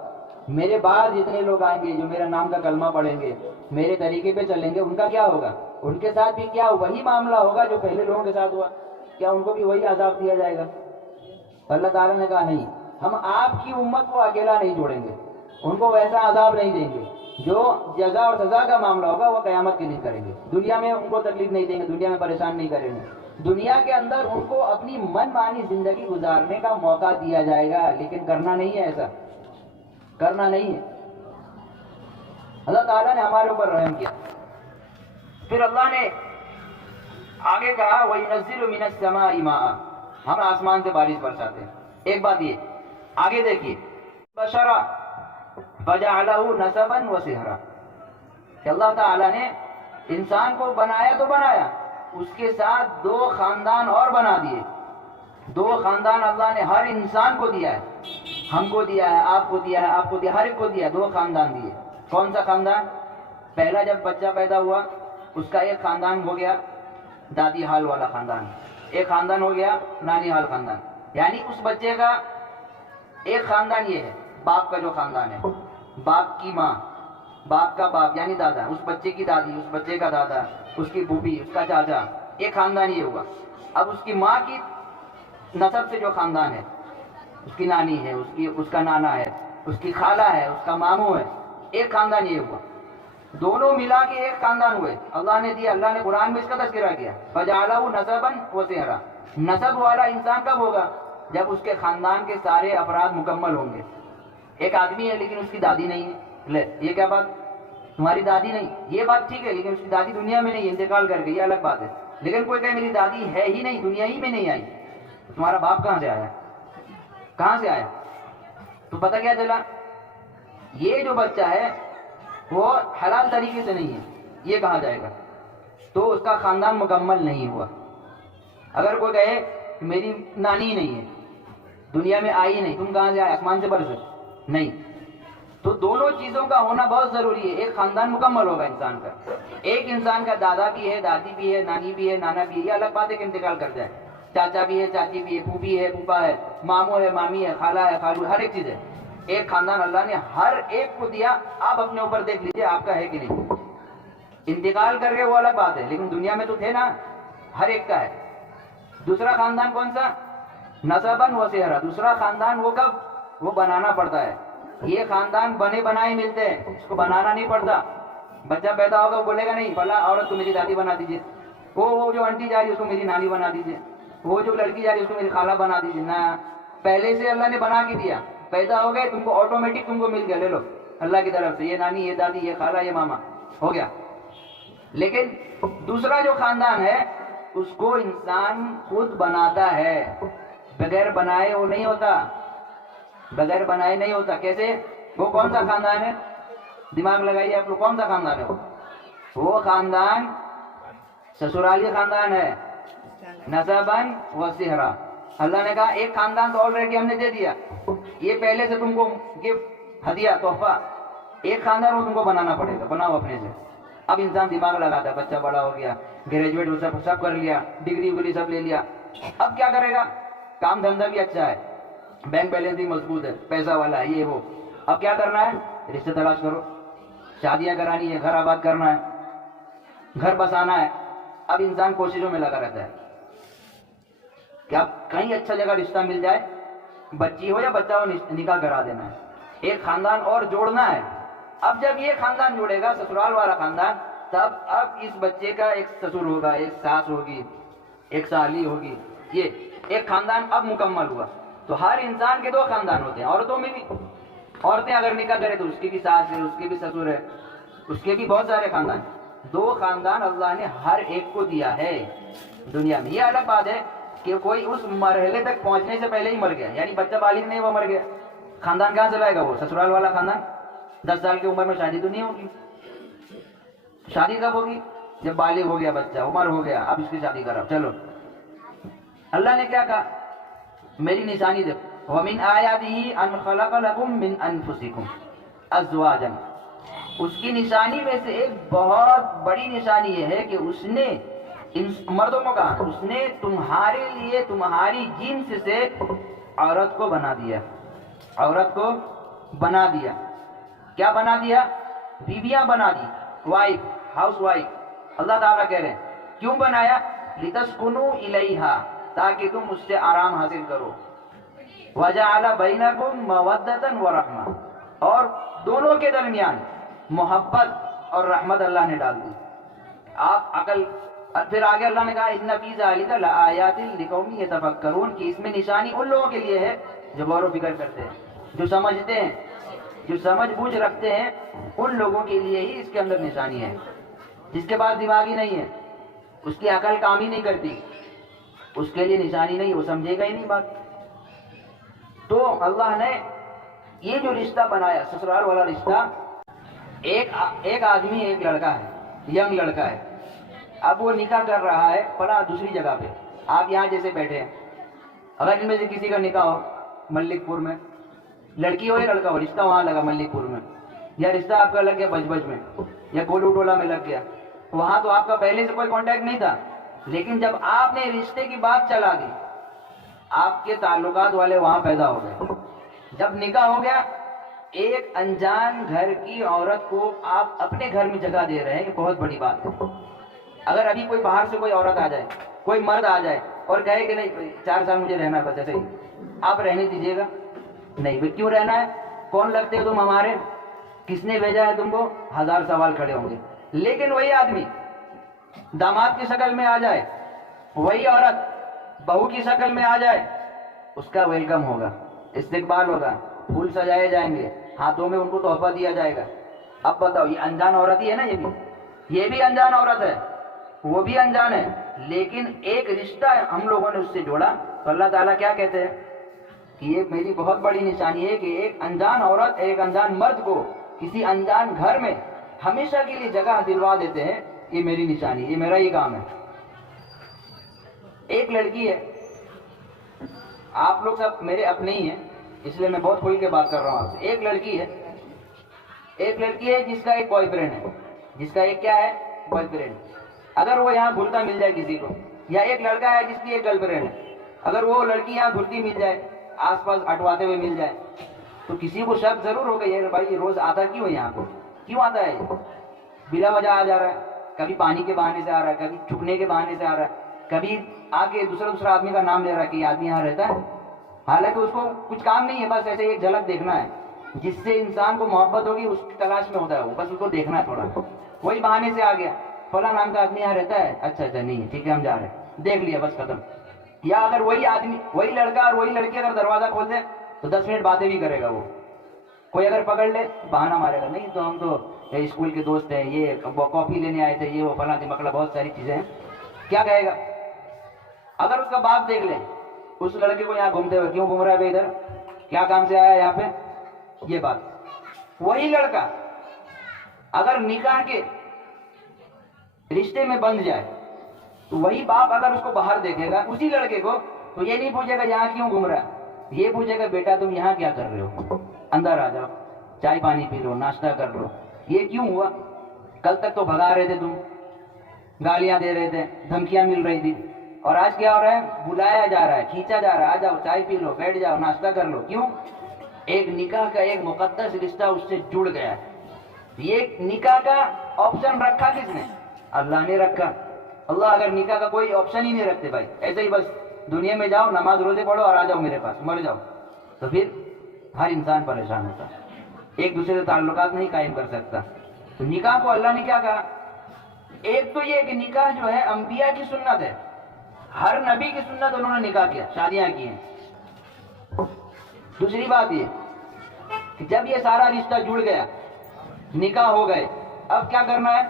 میرے بعد جتنے لوگ آئیں گے جو میرا نام کا کلمہ پڑھیں گے, میرے طریقے پہ چلیں گے, ان کا کیا ہوگا؟ ان کے ساتھ بھی کیا وہی معاملہ ہوگا جو پہلے لوگوں کے ساتھ ہوا؟ کیا ان کو بھی وہی عذاب دیا جائے گا؟ اللہ تعالیٰ نے کہا نہیں, ہم آپ کی امت کو اکیلا نہیں چھوڑیں گے, ان کو ویسا عذاب نہیں دیں گے. جو جزا اور سزا کا معاملہ ہوگا وہ قیامت کے دن کریں گے. دنیا میں ان کو تکلیف نہیں دیں گے, دنیا میں پریشان نہیں کریں گے. دنیا کے اندر ان کو اپنی من مانی زندگی گزارنے کا موقع دیا جائے گا, لیکن کرنا نہیں ہے, ایسا کرنا نہیں ہے. اللہ تعالیٰ نے ہمارے اوپر رحم کیا. پھر اللہ نے آگے کہا وَيُنَزِّلُ مِنَ السَّمَاءِ مَاءً, ہم آسمان سے بارش برساتے ہیں. ایک بات یہ آگے دیکھیے, بشرا فَجَعَلَهُ نَسَبًا وَسِحْرًا, کہ اللہ تعالیٰ نے انسان کو بنایا تو بنایا, اس کے ساتھ 2 خاندان اور بنا دیے. 2 خاندان اللہ نے ہر انسان کو دیا ہے, ہم کو دیا ہے, آپ کو دیا ہے, آپ کو دیا, ہر ایک کو دیا. 2 خاندان دیے. کون سا خاندان؟ پہلا جب بچہ پیدا ہوا اس کا ایک خاندان ہو گیا دادی حال والا خاندان, ایک خاندان ہو گیا نانی حال خاندان. یعنی اس بچے کا ایک خاندان یہ ہے, باپ کا جو خاندان ہے, باپ کی ماں, باپ کا باپ یعنی دادا, اس بچے کی دادی, اس بچے کا دادا, اس کی پھوپھی, اس کا چاچا, ایک خاندان یہ ہوا. اب اس کی ماں کی نسب سے جو خاندان ہے, اس کی نانی ہے, اس کا نانا ہے, اس کی خالہ ہے, اس کا ماموں ہے, ایک خاندان یہ ہوا. دونوں ملا کے ایک خاندان ہوئے, اللہ نے دیا. اللہ نے قرآن میں اس کا تذکرہ کیا, فَجَعَلَهُ نَسَبًا وَسِحْرًا. نسب والا انسان کب ہوگا؟ جب اس کے خاندان کے سارے افراد مکمل ہوں گے. ایک آدمی ہے لیکن اس کی دادی نہیں ہے, لے یہ کیا بات, تمہاری دادی نہیں, یہ بات ٹھیک ہے, لیکن اس کی دادی دنیا میں نہیں, انتقال کر گئی, یہ الگ بات ہے. لیکن کوئی کہے میری دادی ہے ہی نہیں, دنیا ہی میں نہیں آئی, تمہارا باپ کہاں سے آیا, کہاں سے آیا؟ تو پتہ کیا چلا, یہ جو بچہ ہے وہ حلال طریقے سے نہیں ہے, یہ کہا جائے گا, تو اس کا خاندان مکمل نہیں ہوا. اگر کوئی کہے کہ میری نانی نہیں ہے, دنیا میں آئی نہیں, تم کہاں سے آئے, آسمان سے برسے نہیں, تو دونوں چیزوں کا ہونا بہت ضروری ہے. ایک خاندان مکمل ہوگا انسان کا, ایک انسان کا دادا بھی ہے, دادی بھی ہے, نانی بھی ہے, نانا بھی ہے, یہ الگ بات ہے کہ انتقال کر جائے, چاچا بھی ہے, چاچی بھی ہے, پھوپھی ہے, پھوپھا ہے, ماموں ہے, مامی ہے, خالہ ہے, خالو, ہر ایک چیز ہے. ایک خاندان اللہ نے ہر ایک کو دیا. آپ اپنے اوپر دیکھ لیجئے آپ کا ہے کہ نہیں. انتقال کر کے وہ الگ بات ہے, لیکن دنیا میں تو تھے نا, ہر ایک کا ہے. دوسرا خاندان کون سا؟ نسباً و صہرا. دوسرا خاندان وہ کب؟ وہ بنانا پڑتا ہے. یہ خاندان بنے بنائے ملتے ہیں، اس کو بنانا نہیں پڑتا. بچہ پیدا ہوگا وہ بولے گا نہیں فلاں عورت کو میری دادی بنا دیجیے، وہ جو آنٹی جا رہی ہے اس کو میری نانی بنا دیجیے، وہ جو لڑکی جا رہی ہے اس کو میری خالہ بنا دیجیے. نہ، پہلے سے اللہ نے بنا کے دیا. پیدا ہو گئے، تم کو آٹومیٹک تم کو مل گیا، لے لو اللہ کی طرف سے، یہ نانی، یہ دادی، یہ خالہ، یہ ماما، ہو گیا. لیکن دوسرا جو خاندان ہے اس کو انسان خود بناتا ہے، بغیر بنائے وہ نہیں ہوتا، بغیر بنائے نہیں ہوتا. کیسے؟ وہ کون سا خاندان ہے؟ دماغ لگائیے آپ لوگ، کون سا خاندان ہے وہ خاندان سسرالی خاندان ہے، نسباً و صہرا. اللہ نے کہا ایک خاندان تو آلریڈی ہم نے دے دیا، یہ پہلے سے تم کو گفٹ، ہدیہ، تحفہ. ایک خاندان وہ تم کو بنانا پڑے گا، بناؤ اپنے سے. اب انسان دماغ لگاتا ہے، بچہ بڑا ہو گیا، گریجویٹ سب کر لیا، ڈگری وگری سب لے لیا، اب کیا کرے گا؟ کام دھندا بھی اچھا ہے، بینک بیلنس بھی مضبوط ہے، پیسہ والا ہے، یہ وہ. اب کیا کرنا ہے؟ رشتے تلاش کرو، شادیاں کرانی ہے، گھر آباد کرنا ہے، گھر بسانا ہے. اب انسان کوششوں میں لگا رہتا ہے کہ اب کہیں اچھا جگہ رشتہ مل جائے، بچی ہو یا بچہ ہو، نکاح کرا دینا ہے، ایک خاندان اور جوڑنا ہے. اب جب یہ خاندان جڑے گا، سسرال والا خاندان، تب اب اس بچے کا ایک سسر ہوگا، ایک ساس ہوگی، ایک سالی ہوگی، یہ ایک خاندان اب مکمل ہوا. تو ہر انسان کے دو خاندان ہوتے ہیں. عورتوں میں بھی، عورتیں اگر نکاح کرے تو اس کی بھی ساس ہے، اس کے بھی سسر ہے، اس کے بھی بہت سارے خاندان. دو خاندان اللہ نے ہر ایک کو دیا ہے دنیا میں. یہ الگ بات ہے کہ کوئی اس مرحلے تک پہنچنے سے پہلے ہی مر گیا، یعنی بچہ بالغ نہیں ہوا مر گیا، خاندان کہاں چلائے گا وہ؟ سسرال والا خاندان. 10 سال کی عمر میں شادی تو نہیں ہوگی. شادی کب ہوگی؟ جب بالغ ہو گیا بچہ، عمر ہو گیا، اب اس کی شادی کراؤ. چلو، اللہ نے کیا کہا؟ میری نشانی دیکھو. وَمِنْ آيَاتِهِ أَنْ خَلَقَ لَكُم مِّنْ أَنفُسِكُمْ أَزْوَاجًا. اس کی نشانی میں سے ایک بہت بڑی نشانی یہ ہے کہ اس نے مردوں کو کہا، اس نے تمہارے لیے تمہاری جنس سے عورت کو بنا دیا. عورت کو بنا دیا. کیا بنا دیا؟ بیویاں بنا دی، وائف، ہاؤس وائف. اللہ تعالیٰ کہہ رہے ہیں کیوں بنایا؟ لِتَسْكُنُوا إِلَيْهَا، تاکہ تم اس سے آرام حاصل کرو. وَجَعَلَ بَيْنَكُمْ مَوَدَّةً وَرَحْمَةً، اور دونوں کے درمیان محبت اور رحمت اللہ نے ڈال دی. آپ عقل. پھر آگے اللہ نے کہا اِنَّ فِي ذَلِكَ لَآيَاتٍ لِقَوْمٍ يَتَفَكَّرُونَ، کہ اس میں نشانی ان لوگوں کے لیے ہے جو غور و فکر کرتے ہیں، جو سمجھتے ہیں، جو سمجھ بوجھ رکھتے ہیں. ان لوگوں کے لیے ہی اس کے اندر نشانی ہے. جس کے پاس دماغ ہی نہیں ہے، اس کی عقل کام ہی نہیں کرتی، اس کے لیے نشانی نہیں، وہ سمجھے گا ہی نہیں بات. تو اللہ نے یہ جو رشتہ بنایا، سسرال والا رشتہ، ایک آدمی، ایک لڑکا ہے، ینگ لڑکا ہے، اب وہ نکاح کر رہا ہے فلاں دوسری جگہ پہ. آپ یہاں جیسے بیٹھے ہیں، اگر ان میں سے کسی کا نکاح ہو ملک پور میں، لڑکی ہو یا لڑکا ہو، رشتہ وہاں لگا ملک پور میں، یا رشتہ آپ کا لگ گیا بج بج میں یا گولو ٹولہ میں لگ گیا، وہاں تو آپ کا پہلے سے کوئی کانٹیکٹ نہیں تھا. لیکن جب آپ نے رشتے کی بات چلا دی، آپ کے تعلقات والے وہاں پیدا ہو گئے. جب نکاح ہو گیا، ایک انجان گھر کی عورت کو آپ اپنے گھر میں جگہ دے رہے ہیں، یہ بہت بڑی بات ہے. اگر ابھی کوئی باہر سے کوئی عورت آ جائے، کوئی مرد آ جائے اور کہے کہ نہیں 4 سال مجھے رہنا ہے بس ایسے ہی، آپ رہنے دیجیے گا؟ نہیں. بھائی کیوں رہنا ہے؟ کون لگتے ہو تم ہمارے؟ کس نے بھیجا ہے تم کو؟ 1000 سوال کھڑے ہوں گے. لیکن وہی آدمی داماد کی شکل میں آ جائے، وہی عورت بہو کی شکل میں آ جائے، اس کا ویلکم ہوگا، استقبال ہوگا، پھول سجائے جائیں گے، ہاتھوں میں ان کو تحفہ دیا جائے گا. اب بتاؤ، یہ انجان عورت ہی ہے نا، یہ بھی انجان عورت ہے، وہ بھی انجان ہے، لیکن ایک رشتہ ہم لوگوں نے اس سے جوڑا. تو اللہ تعالیٰ کیا کہتے ہیں کہ یہ میری بہت بڑی نشانی ہے کہ ایک انجان عورت ایک انجان مرد کو کسی انجان گھر میں ہمیشہ کے لیے جگہ دلوا دیتے ہیں. یہ میری نشانی، یہ میرا ہی کام ہے. ایک لڑکی ہے، آپ لوگ سب میرے اپنے ہی ہیں اس لیے میں بہت کھل کے بات کر رہا ہوں آپ سے. ایک لڑکی ہے جس کا ایک بوائے فرینڈ ہے، جس کا ایک کیا ہے؟ Boy friend. اگر وہ یہاں گھلتا مل جائے کسی کو، یا ایک لڑکا ہے جس کی ایک گرل فرینڈ ہے، اگر وہ لڑکی یہاں گھلتی مل جائے، آس پاس اٹواتے ہوئے مل جائے، تو کسی کو شک ضرور ہوگا یہ بھائی یہ روز آتا کیوں ہے یہاں کو؟ کیوں آتا ہے یہ؟ بلا وجہ آ جا رہا ہے، کبھی پانی کے بہانے سے آ رہا ہے، کبھی چھپنے کے بہانے سے آ رہا ہے، کبھی آگے دوسرا آدمی کا نام لے رہا ہے کہ یہ آدمی یہاں رہتا ہے، حالانکہ اس کو کچھ کام نہیں ہے، بس ایسے ایک جھلک دیکھنا ہے، جس سے انسان کو محبت ہوگی اس کی تلاش میں ہوتا ہے وہ، بس اس کو دیکھنا ہے تھوڑا، وہی بہانے سے آ گیا فلاں نام کا آدمی یہاں رہتا ہے، اچھا نہیں ہے ٹھیک ہے ہم جا رہے ہیں، دیکھ لیا بس ختم۔ یا اگر وہی آدمی، وہی لڑکا اور وہی لڑکی اگر دروازہ کھول دے تو 10 منٹ باتیں بھی کرے گا وہ، کوئی اگر پکڑ لے بہانہ مارے گا، نہیں تو ہم تو اسکول کے دوست ہیں، یہ کافی لینے آئے تھے، یہ وہ فلاں مکڑا، بہت ساری چیزیں ہیں، کیا کہے گا؟ اگر اس کا باپ دیکھ لے اس لڑکے کو یہاں گھومتے ہوئے، کیوں گھوم رہا ہے بھائی ادھر، کیا کام سے آیا ہے یہاں پہ، یہ بات۔ وہی لڑکا اگر نکاح کے رشتے میں بندھ جائے تو وہی باپ اگر اس کو باہر دیکھے گا اسی لڑکے کو تو یہ نہیں پوچھے گا یہاں کیوں گھوم رہا ہے، یہ پوچھے گا بیٹا تم یہاں کیا کر رہے ہو، اندر آ جاؤ، چائے پانی پی لو، ناشتہ کر لو، یہ کیوں ہوا، کل تک تو بھگا رہے تھے تم، گالیاں دے رہے تھے، دھمکیاں مل رہی تھی، اور آج کیا ہو رہا ہے، بلایا جا رہا ہے، کھینچا جا رہا ہے، آ جاؤ چائے پی لو، بیٹھ جاؤ، ناشتہ کر لو، کیوں؟ ایک نکاح کا ایک مقدس رشتہ اس سے جڑ گیا ہے۔ یہ نکاح کا آپشن رکھا کس نے؟ اللہ نے رکھا۔ اللہ اگر نکاح کا کوئی آپشن ہی نہیں رکھتے بھائی، ایسے ہی بس دنیا میں جاؤ، نماز روزے پڑھو اور آ جاؤ میرے پاس، مر جاؤ، تو پھر ہر انسان پریشان ہوتا ہے، ایک دوسرے سے تعلقات نہیں قائم کر سکتا۔ تو نکاح کو اللہ نے کیا کہا؟ ایک تو یہ کہ نکاح جو ہے انبیاء کی سنت ہے، ہر نبی کی سنت انہوں نے نکاح کیا، شادیاں کی ہیں۔ دوسری بات یہ کہ جب یہ سارا رشتہ جڑ گیا، نکاح ہو گئے، اب کیا کرنا ہے؟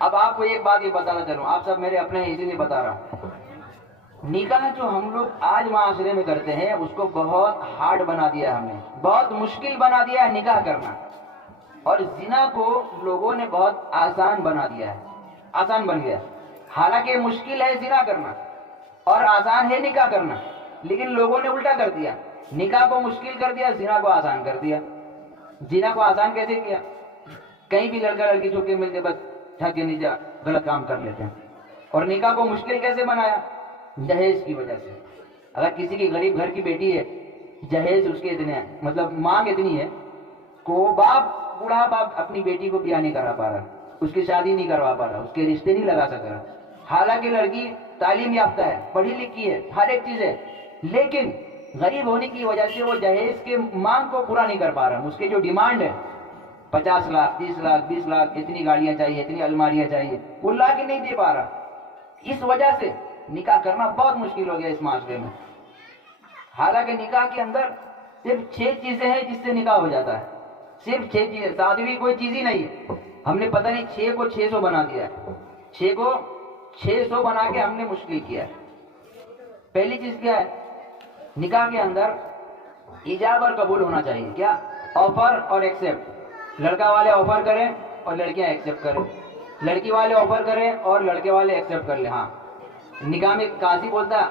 اب آپ کو ایک بات یہ بتانا چلوں، آپ سب میرے اپنے اسی لیے بتا رہا ہوں، نکاح جو ہم لوگ آج معاشرے میں کرتے ہیں اس کو بہت ہارڈ بنا دیا ہے، ہم نے بہت مشکل بنا دیا ہے نکاح کرنا، اور زنا کو لوگوں نے بہت آسان بنا دیا ہے، آسان بن گیا۔ حالانکہ مشکل ہے زنا کرنا اور آسان ہے نکاح کرنا، لیکن لوگوں نے الٹا کر دیا، نکاح کو مشکل کر دیا، زنا کو آسان کر دیا۔ زنا کو آسان کیسے کیا؟ کہیں بھی لڑکا لڑکی چھوکے ملتے بس ٹھگ کے نیچے غلط کام کر لیتے ہیں۔ اور نکاح کو مشکل کیسے بنایا؟ جہیز کی وجہ سے۔ اگر کسی کی غریب گھر کی بیٹی ہے، جہیز اس کے اتنے مطلب مانگ اتنی ہے کو بوڑھا باپ اپنی بیٹی کو بیاہ نہیں کرا پا رہا، اس کی شادی نہیں کروا پا رہا، اس کے رشتے نہیں لگا سک رہا، حالانکہ لڑکی تعلیم یافتہ ہے، پڑھی لکھی ہے، ہر ایک چیز ہے، لیکن غریب ہونے کی وجہ سے وہ جہیز کے مانگ کو پورا نہیں کر پا رہا۔ اس کے جو ڈیمانڈ ہے 50 لاکھ 30 لاکھ 20 لاکھ، اتنی گاڑیاں چاہیے، اتنی الماریاں چاہیے، وہ لا کے نہیں دے پا رہا، اس وجہ سے نکاح کرنا بہت مشکل ہو گیا اس معاشرے میں۔ حالانکہ نکاح کے اندر صرف 6 چیزیں ہیں جس سے نکاح ہو جاتا ہے، صرف 6 چیزیں، 7ویں کوئی چیز ہی نہیں ہے۔ ہم نے پتہ نہیں 6 کو 600 بنا دیا ہے، 6 کو 600 بنا کے ہم نے مشکل کیا ہے۔ پہلی چیز کیا ہے؟ نکاح کے اندر ایجاب اور قبول ہونا چاہیے۔ کیا؟ آفر اور ایکسیپٹ، لڑکا والے آفر کریں اور لڑکیاں ایکسیپٹ کریں، لڑکی والے آفر کریں اور لڑکے والے ایکسیپٹ کر لیں۔ ہاں، نکاح میں قاضی بولتا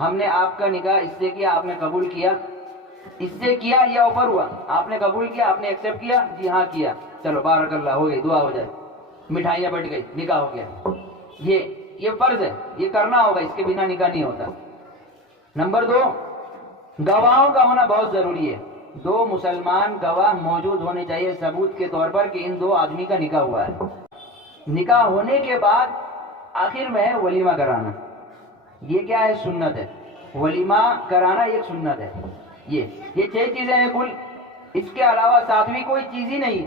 ہم نے آپ کا نکاح اس سے کیا، آپ نے قبول کیا، اس سے کیا، یہ آفر ہوا، آپ نے قبول کیا، آپ نے ایکسیپٹ کیا، جی ہاں کیا، چلو بارک اللہ، ہو گئی، دعا ہو جائے، مٹھائیاں بٹ گئی، نکاح ہو گیا۔ یہ فرض ہے، یہ کرنا ہوگا، اس کے بنا نکاح نہیں ہوتا۔ نمبر 2، گواہوں کا ہونا بہت ضروری ہے، 2 مسلمان گواہ موجود ہونے چاہیے ثبوت کے طور پر کہ ان 2 آدمی کا نکاح ہوا ہے۔ نکاح ہونے کے بعد آخر میں ہے ولیمہ کرانا، یہ کیا ہے؟ سنت ہے، ولیمہ کرانا ایک سنت ہے۔ یہ 6 چیزیں ہیں کل، اس کے علاوہ 7ویں کوئی چیز ہی نہیں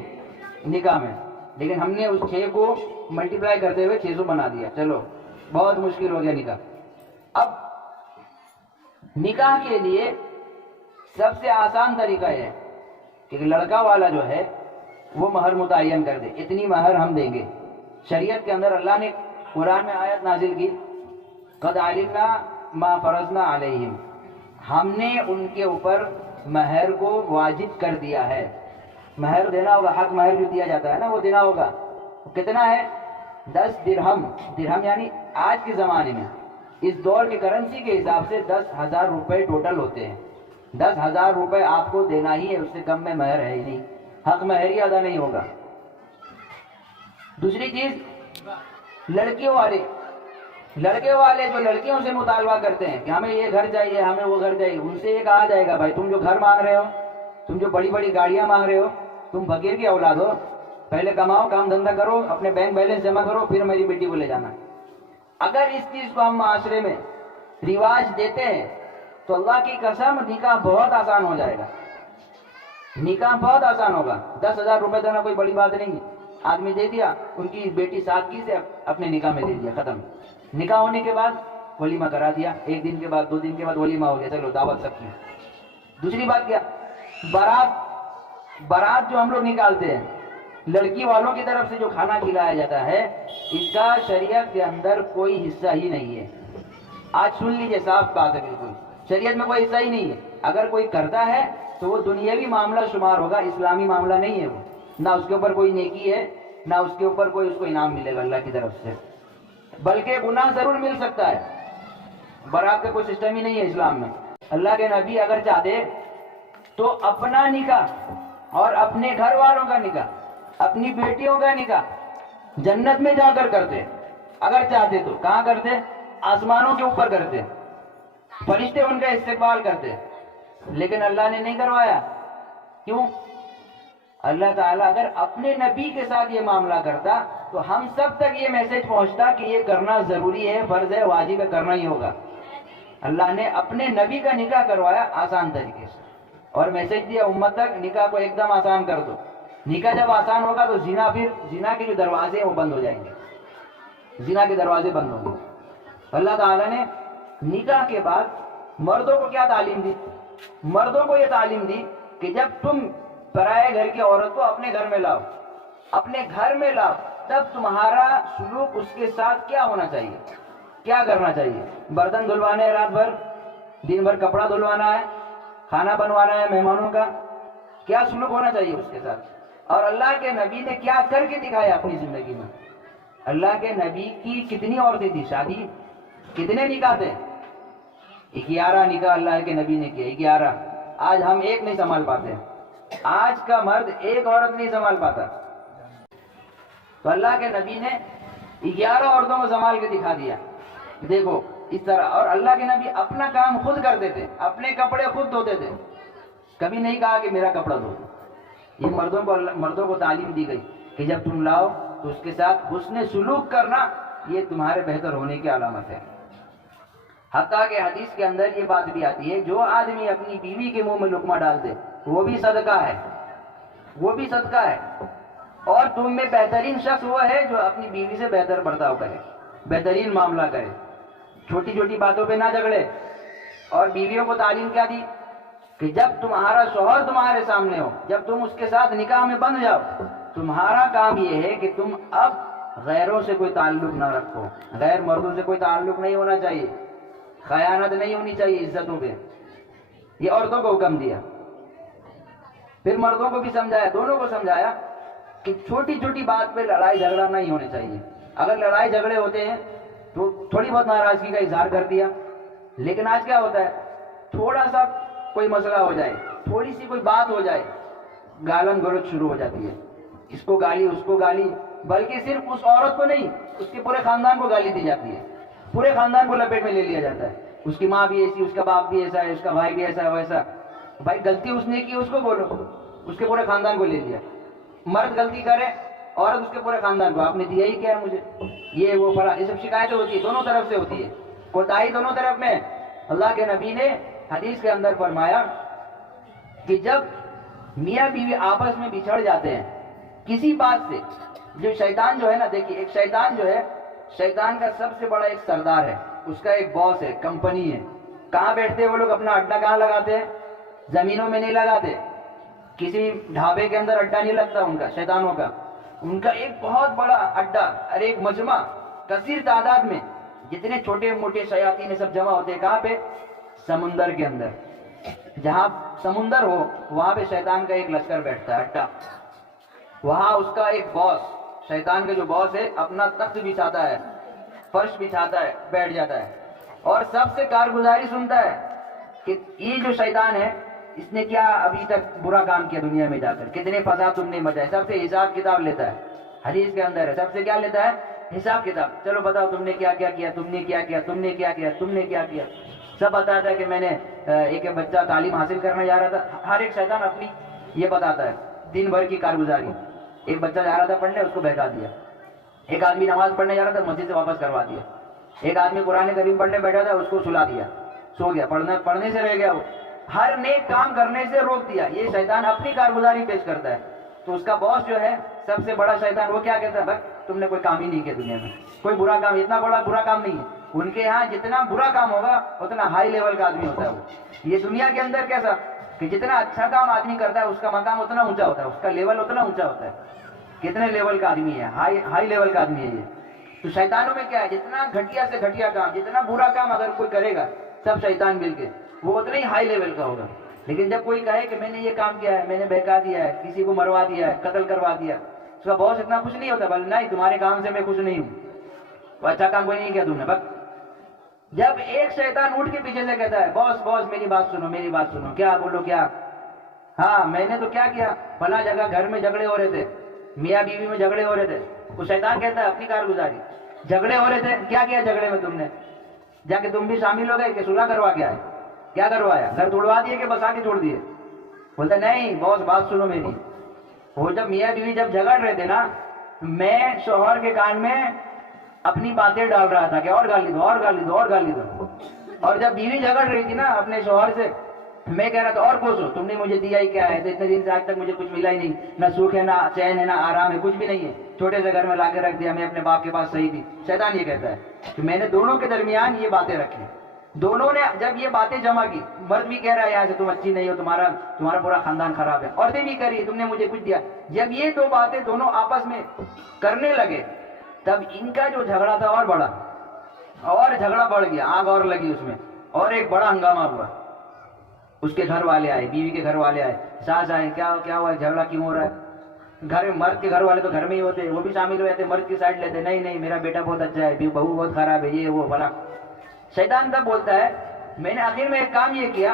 نکاح میں، لیکن ہم نے اس 6 کو ملٹیپلائی کرتے ہوئے 600 بنا دیا، چلو بہت مشکل ہو گیا نکاح۔ اب نکاح کے لیے سب سے آسان طریقہ ہے کہ لڑکا والا جو ہے وہ مہر متعین کر دے، اتنی مہر ہم دیں گے۔ شریعت کے اندر اللہ نے قرآن میں آیت نازل کی، قد علمنا ما فرضنا علیہم، ہم نے ان کے اوپر مہر کو واجب کر دیا ہے۔ مہر دینا ہوگا، حق مہر جو دیا جاتا ہے نا وہ دینا ہوگا۔ کتنا ہے؟ 10 درہم، درہم یعنی آج کے زمانے میں اس دور کے کرنسی کے حساب سے 10,000 روپے ٹوٹل ہوتے ہیں۔ 10,000 روپے آپ کو دینا ہی ہے، اس سے کم میں مہر ہے ہی نہیں، حق مہر ہی ادا نہیں ہوگا۔ دوسری چیز، لڑکے والے جو لڑکیوں سے مطالبہ کرتے ہیں کہ ہمیں یہ گھر چاہیے، ہمیں وہ گھر چاہیے، ان سے یہ کہا جائے گا بھائی تم جو گھر مانگ رہے ہو، تم جو بڑی بڑی گاڑیاں مانگ رہے ہو، تم فقیر کی اولاد ہو، پہلے کماؤ، کام دھندا کرو، اپنے بینک بیلنس جمع کرو، پھر میری بیٹی کو لے جانا۔ اگر اس چیز کو ہم معاشرے میں رواج دیتے ہیں تو اللہ کی قسم نکاح بہت آسان ہو جائے گا، نکاح بہت آسان ہوگا۔ 10,000 روپے دینا کوئی بڑی بات نہیں ہے، آدمی دے دیا، ان کی بیٹی سادگی سے اپنے نکاح میں دے دیا، ختم۔ نکاح ہونے کے بعد ولیمہ کرا دیا، 1 دن کے بعد 2 دن کے بعد ولیمہ ہو گیا، چلو دعوت سب کی۔ دوسری بات کیا، بارات جو ہم لوگ نکالتے ہیں، لڑکی والوں کی طرف سے جو کھانا کھلایا جاتا ہے، اس کا شریعت کے اندر کوئی حصہ ہی نہیں ہے۔ آج سن لیجیے، صاف بات ہے، بالکل شریعت میں کوئی حصہ ہی نہیں ہے۔ اگر کوئی کرتا ہے تو وہ دنیاوی معاملہ شمار ہوگا، اسلامی معاملہ نہیں ہے وہ، نہ اس کے اوپر کوئی نیکی ہے، نہ اس کے اوپر کوئی اس کو انعام ملے گا اللہ کی طرف سے، بلکہ گناہ ضرور مل سکتا ہے۔ برات کا کوئی سسٹم ہی نہیں ہے اسلام میں۔ اللہ کے نبی اگر چاہتے تو اپنا نکاح اور اپنے گھر والوں کا نکاح، اپنی بیٹیوں کا نکاح جنت میں جا کر کرتے، اگر چاہتے تو۔ کہاں کرتے؟ آسمانوں کے اوپر کرتے، فرشتے ان کا استقبال کرتے، لیکن اللہ نے نہیں کروایا۔ کیوں؟ اللہ تعالیٰ اگر اپنے نبی کے ساتھ یہ معاملہ کرتا تو ہم سب تک یہ میسج پہنچتا کہ یہ کرنا ضروری ہے، فرض ہے، واجب ہے، کرنا ہی ہوگا۔ اللہ نے اپنے نبی کا نکاح کروایا آسان طریقے سے، اور میسج دیا امت تک، نکاح کو ایک دم آسان کر دو۔ نکاح جب آسان ہوگا تو زنا کے جو دروازے ہیں وہ بند ہو جائیں گے، زنا کے دروازے بند ہوں گے۔ اللہ تعالیٰ نے نکاح کے بعد مردوں کو کیا تعلیم دی؟ مردوں کو یہ تعلیم دی کہ جب تم پرائے گھر کی عورت کو اپنے گھر میں لاؤ، اپنے گھر میں لاؤ، تب تمہارا سلوک اس کے ساتھ کیا ہونا چاہیے، کیا کرنا چاہیے؟ برتن دھلوانے ہیں رات بھر، دن بھر کپڑا دھلوانا ہے، کھانا بنوانا ہے مہمانوں کا، کیا سلوک ہونا چاہیے اس کے ساتھ؟ اور اللہ کے نبی نے کیا کر کے دکھایا اپنی زندگی میں؟ اللہ کے نبی کی کتنی عورتیں تھی، شادی کتنے نکاح تھے؟ 11 نکاح اللہ کے نبی نے کیا، 11۔ آج ہم ایک نہیں سنبھال پاتے، آج کا مرد ایک عورت نہیں سنبھال پاتا۔ تو اللہ کے نبی نے 11 عورتوں کو سنبھال کے دکھا دیا، دیکھو اس طرح۔ اور اللہ کے نبی اپنا کام خود کرتے تھے، اپنے کپڑے خود دھوتے تھے، کبھی نہیں کہا کہ میرا کپڑا دھو۔ یہ مردوں کو تعلیم دی گئی کہ جب تم لاؤ تو اس کے ساتھ حسن سلوک کرنا، یہ تمہارے بہتر ہونے کی علامت ہے۔ حتیٰ کہ حدیث کے اندر یہ بات بھی آتی ہے، جو آدمی اپنی بیوی کے منہ میں لقمہ ڈال دے وہ بھی صدقہ ہے، وہ بھی صدقہ ہے۔ اور تم میں بہترین شخص وہ ہے جو اپنی بیوی سے بہتر برتاؤ کرے، بہترین معاملہ کرے، چھوٹی چھوٹی باتوں پہ نہ جھگڑے۔ اور بیویوں کو تعلیم کیا دی کہ جب تمہارا شوہر تمہارے سامنے ہو، جب تم اس کے ساتھ نکاح میں بندھ جاؤ، تمہارا کام یہ ہے کہ تم اب غیروں سے کوئی تعلق نہ رکھو، غیر مردوں سے کوئی تعلق نہیں ہونا چاہیے، خیانت نہیں ہونی چاہیے عزتوں پہ۔ یہ عورتوں کو حکم دیا، پھر مردوں کو بھی سمجھایا، دونوں کو سمجھایا کہ چھوٹی چھوٹی بات پہ لڑائی جھگڑا نہیں ہونے چاہیے۔ اگر لڑائی جھگڑے ہوتے ہیں تو تھوڑی بہت ناراضگی کا اظہار کر دیا، لیکن آج کیا ہوتا ہے، تھوڑا سا کوئی مسئلہ ہو جائے، تھوڑی سی کوئی بات ہو جائے، گالن گلوچ شروع ہو جاتی ہے، اس کو گالی اس کو گالی، بلکہ صرف اس عورت کو نہیں، اس کے پورے خاندان کو گالی دی جاتی ہے، پورے خاندان کو لپیٹ میں لے لیا جاتا ہے۔ اس کی ماں بھی ایسی، اس کا باپ بھی ایسا ہے، اس کا بھائی بھی ایسا ہے، ویسا۔ بھائی غلطی اس نے کی، اس کو بولو، اس کے پورے خاندان کو لے لیا۔ مرد غلطی کرے، عورت اس کے پورے خاندان کو، آپ نے دیا ہی کیا ہے مجھے، یہ وہ فلاں، یہ سب شکایتیں ہوتی ہے، دونوں طرف سے ہوتی ہے، کوتاہی دونوں طرف میں۔ اللہ کے نبی نے حدیث کے اندر فرمایا کہ جب میاں بیوی آپس میں بچھڑ جاتے ہیں کسی بات سے، جو شیطان جو ہے نا، دیکھیے ایک شیطان جو ہے، شیطان کا سب سے بڑا ایک سردار ہے، اس کا ایک باس ہے، کمپنی ہے۔ کہاں بیٹھتے ہیں وہ لوگ؟ اپنا اڈا کہاں لگاتے ہیں؟ زمینوں میں نہیں لگاتے، کسی ڈھابے کے اندر اڈا نہیں لگتا ان کا، شیطانوں کا۔ ان کا ایک بہت بڑا اڈا اور ایک مجمع، کثیر تعداد میں جتنے چھوٹے موٹے شیاطین سب جمع ہوتے ہیں، کہاں پہ؟ سمندر کے اندر۔ جہاں سمندر ہو وہاں پہ شیطان کا ایک لشکر بیٹھتا ہے، اڈا۔ وہاں اس کا ایک باس، شیطان کا جو باس ہے، اپنا تخت بچھاتا ہے، فرش بچھاتا ہے، بیٹھ جاتا ہے، اور سب سے کارگزاری سنتا ہے کہ یہ جو شیطان ہے، اس نے کیا ابھی تک برا کام کیا دنیا میں جا کر، کتنے فساد تم نے مچائے، سب سے حساب کتاب لیتا ہے۔ حدیث کے اندر ہے، سب سے کیا لیتا ہے؟ حساب کتاب۔ چلو بتاؤ تم نے کیا کیا کیا، تم نے کیا کیا، تم نے کیا کیا، تم نے کیا کیا۔ سب بتاتا ہے کہ میں نے ایک بچہ تعلیم حاصل کرنے جا رہا تھا، ہر ایک شیطان اپنی یہ بتاتا ہے دن بھر کی کارگزاری۔ ایک بچہ جا رہا تھا پڑھنے، اس کو بہکا دیا۔ ایک آدمی نماز پڑھنے جا رہا تھا، مسجد سے واپس کروا دیا۔ ایک آدمی قرآن کریم پڑھنے بیٹھا تھا، اس کو سلا دیا، سو گیا، پڑھنے سے رہ گیا، وہ ہر نیک کام کرنے سے روک دیا. یہ شیطان اپنی کارگزاری پیش کرتا ہے. تو اس کا باس جو ہے سب سے بڑا شیطان، وہ کیا کہتا ہے؟ بھائی تم نے کوئی کام ہی نہیں کیا دنیا میں، کوئی برا کام، اتنا بڑا برا کام نہیں ہے. ان کے یہاں جتنا برا کام ہوگا اتنا ہائی لیول کا آدمی ہوتا ہے وہ. یہ دنیا کے اندر کیسا کہ جتنا اچھا کام آدمی کرتا ہے اس کا مقام اتنا اونچا ہوتا ہے، اس کا لیول اتنا اونچا ہوتا ہے. کتنے لیول کا آدمی ہے؟ ہائی لیول کا آدمی ہے یہ. تو شیطانوں میں کیا ہے؟ جتنا گھٹیا سے گھٹیا کام، جتنا برا کام اگر کوئی کرے گا سب شیطان مل کے، وہ اتنا ہی ہائی لیول کا ہوگا. لیکن جب کوئی کہے کہ میں نے یہ کام کیا ہے، میں نے بہکا دیا ہے، کسی کو مروا دیا ہے، قتل کروا دیا، اس کا باس اتنا خوش نہیں ہوتا، بل نہیں تمہارے کام سے میں خوش نہیں ہوں، وہ اچھا کام کوئی نہیں کیا تم نے. بس جب ایک شیطان اٹھ کے پیچھے سے کہتا ہے باس میری بات سنو، میری بات سنو، کیا بولو کیا؟ ہاں میں نے تو کیا کیا، فلاں جگہ گھر میں جھگڑے ہو رہے تھے، میاں بیوی میں جھگڑے ہو رہے تھے. وہ شیطان کہتا ہے اپنی کارگزاری، جھگڑے ہو رہے تھے، کیا کیا جھگڑے میں تم نے؟ جا کے تم بھی شامل ہو گئے کہ صلح کروا کے آئے؟ کیا کروایا؟ گھر توڑوا دیے کہ بسا کے چھوڑ دیے؟ بولتا نہیں باس بات سنو میری. وہ جب میاں بیوی جب جھگڑ رہے تھے نا، میں شوہر کے کان میں اپنی باتیں ڈال رہا تھا کہ اور گالی دو، اور گالی دو، اور گالی دو. اور جب بیوی جھگڑ رہی تھی نا اپنے شوہر سے، میں کہہ رہا تھا اور کوسو، تم نے مجھے دیا ہی کیا ہے؟ اتنے دن سے آج تک مجھے کچھ ملا ہی نہیں، نہ سکھ ہے، نہ چین ہے، نہ آرام ہے، کچھ بھی نہیں ہے. چھوٹے سے گھر میں لا کے رکھ دیا، میں اپنے باپ کے پاس صحیح تھی. شیطان یہ کہتا ہے کہ میں نے دونوں کے درمیان یہ باتیں رکھی. دونوں نے جب یہ باتیں جمع کی، مرد بھی کہہ رہا ہے یہاں سے تم اچھی نہیں ہو، تمہارا پورا خاندان خراب ہے، عورتیں بھی کہہ رہی تم نے مجھے کچھ دیا. جب یہ دو باتیں دونوں آپس میں کرنے لگے تب ان کا جو جھگڑا تھا اور بڑا، اور جھگڑا بڑھ گیا، آگ اور لگی اس میں، اور ایک بڑا ہنگامہ ہوا. اس کے گھر والے آئے، بیوی کے گھر والے آئے، ساس آئے، کیا ہوا، جھگڑا کیوں ہو رہا ہے؟ گھر مرد کے گھر والے تو گھر میں ہی ہوتے، وہ بھی شامل ہوئے تھے، مرد کی سائڈ لیتے، نہیں میرا بیٹا بہت اچھا ہے، بہو بہت خراب ہے، یہ وہ بڑا. شیطان تب بولتا ہے میں نے آخر میں ایک کام یہ کیا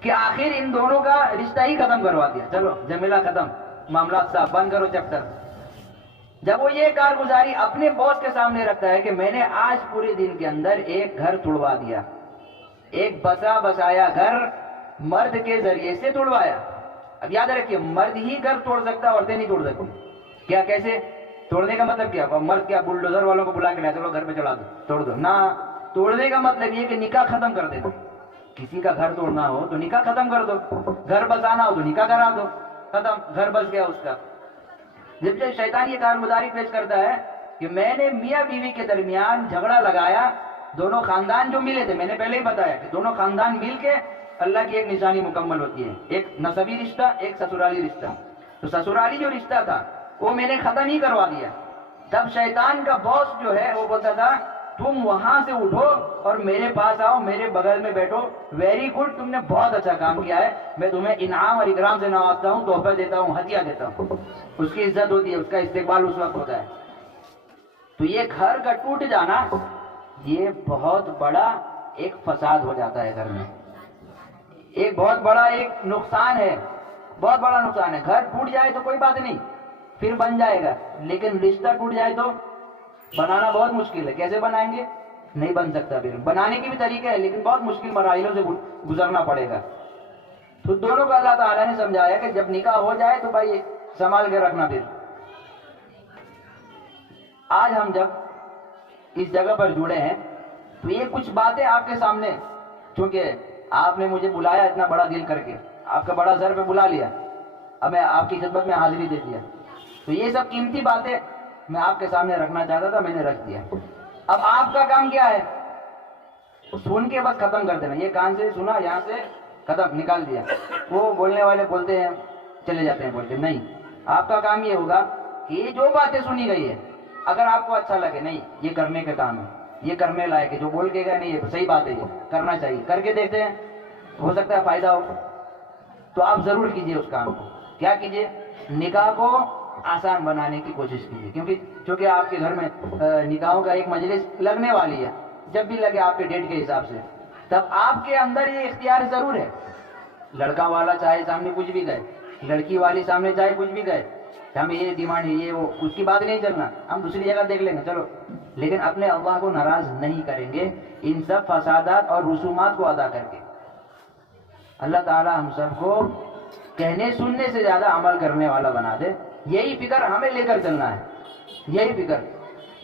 کہ آخر ان دونوں کا رشتہ ہی ختم کروا دیا، چلو جمیلہ ختم، معاملات صاف، بند کرو چیپٹر. جب وہ یہ کارگزاری اپنے باس کے سامنے رکھتا ہے کہ میں نے آج پورے دن کے اندر ایک گھر توڑوا دیا، ایک بسا بسایا گھر مرد کے ذریعے سے توڑوایا. اب یاد رکھیے مرد ہی گھر توڑ سکتا، عورتیں نہیں توڑ سکتی. کیا کیسے توڑنے کا مطلب کیا؟ مرد کیا بلڈوزر والوں کو بلا کے لایا چلو گھر پہ چلا دو توڑ دو؟ نہ، توڑنے کا مطلب یہ کہ نکاح ختم کر دے دو. کسی کا گھر توڑنا ہو تو نکاح ختم کر دو، گھر بسانا ہو تو نکاح کرا دو، ختم، گھر بس گیا اس کا. جب شیطان یہ کارگزاری پیش کرتا ہے کہ میں نے میاں بیوی کے درمیان جھگڑا لگایا، دونوں خاندان جو ملے تھے، میں نے پہلے ہی بتایا کہ دونوں خاندان مل کے اللہ کی ایک نشانی مکمل ہوتی ہے، ایک نسبی رشتہ، ایک سسرالی رشتہ. تو سسرالی جو رشتہ تھا وہ میں نے ختم ہی کروا دیا. تب شیطان کا باس جو ہے وہ بولتا تھا تم وہاں سے اٹھو اور میرے پاس آؤ، میرے بغل میں بیٹھو، ویری گڈ، تم نے بہت اچھا کام کیا ہے، میں تمہیں انعام اور اکرام سے نوازتا ہوں، تحفہ دیتا ہوں، ہدیہ دیتا ہوں. اس کی عزت ہوتی ہے، اس کا استقبال اس وقت ہوتا ہے. تو یہ گھر کا ٹوٹ جانا یہ بہت بڑا ایک فساد ہو جاتا ہے گھر میں، ایک بہت بڑا ایک نقصان ہے، بہت بڑا نقصان ہے. گھر ٹوٹ جائے تو کوئی بات نہیں، پھر بن جائے گا، لیکن رشتہ ٹوٹ جائے تو بنانا بہت مشکل ہے. کیسے بنائیں گے؟ نہیں بن سکتا. پھر بنانے کی بھی طریقے ہیں لیکن بہت مشکل مراحلوں سے گزرنا پڑے گا. تو دونوں کو اللہ تعالیٰ نے سمجھایا کہ جب نکاح ہو جائے تو بھائی سنبھال کے رکھنا. پھر آج ہم جب اس جگہ پر جڑے ہیں تو یہ کچھ باتیں آپ کے سامنے، چونکہ آپ نے مجھے بلایا اتنا بڑا دل کر کے، آپ کا بڑا سر پہ بلا لیا، اب میں آپ کی خدمت میں حاضری دے دیا، تو یہ سب قیمتی باتیں میں آپ کے سامنے رکھنا چاہتا تھا، میں نے رکھ دیا. اب آپ کا کام کیا ہے؟ سن کے بس ختم کر دینا. یہ کان سے سنا، یہاں سے ختم، نکال دیا. وہ بولنے والے بولتے ہیں چلے جاتے ہیں بول کے، نہیں، آپ کا کام یہ ہوگا کہ یہ جو باتیں سنی گئی ہے اگر آپ کو اچھا لگے نہیں یہ کرنے کا کام ہے، یہ کرنے لائق ہے، جو بول کے گئے نہیں یہ صحیح بات ہے، یہ کرنا چاہیے، کر کے دیکھتے ہیں، ہو سکتا ہے فائدہ ہو، تو آپ ضرور کیجئے اس کام کو. کیا کیجئے؟ نکاح کو آسان بنانے کی کوشش کیجیے، چونکہ آپ کے گھر میں نکاحوں کا ایک مجلس لگنے والی ہے. جب بھی لگے آپ کے ڈیٹ کے حساب سے، تب آپ کے اندر یہ اختیار ضرور ہے. لڑکا والا چاہے سامنے کچھ بھی گئے، لڑکی والی سامنے چاہے کچھ بھی گئے، ہمیں یہ ڈیمانڈ ہے، یہ وہ، اس کی بات نہیں چلنا، ہم دوسری جگہ دیکھ لیں گے چلو، لیکن اپنے اللہ کو ناراض نہیں کریں گے ان سب فسادات اور رسومات کو ادا کر کے. اللہ تعالی ہم سب کو کہنے سننے سے زیادہ عمل کرنے والا بنا دے. یہی فکر ہمیں لے کر چلنا ہے، یہی فکر.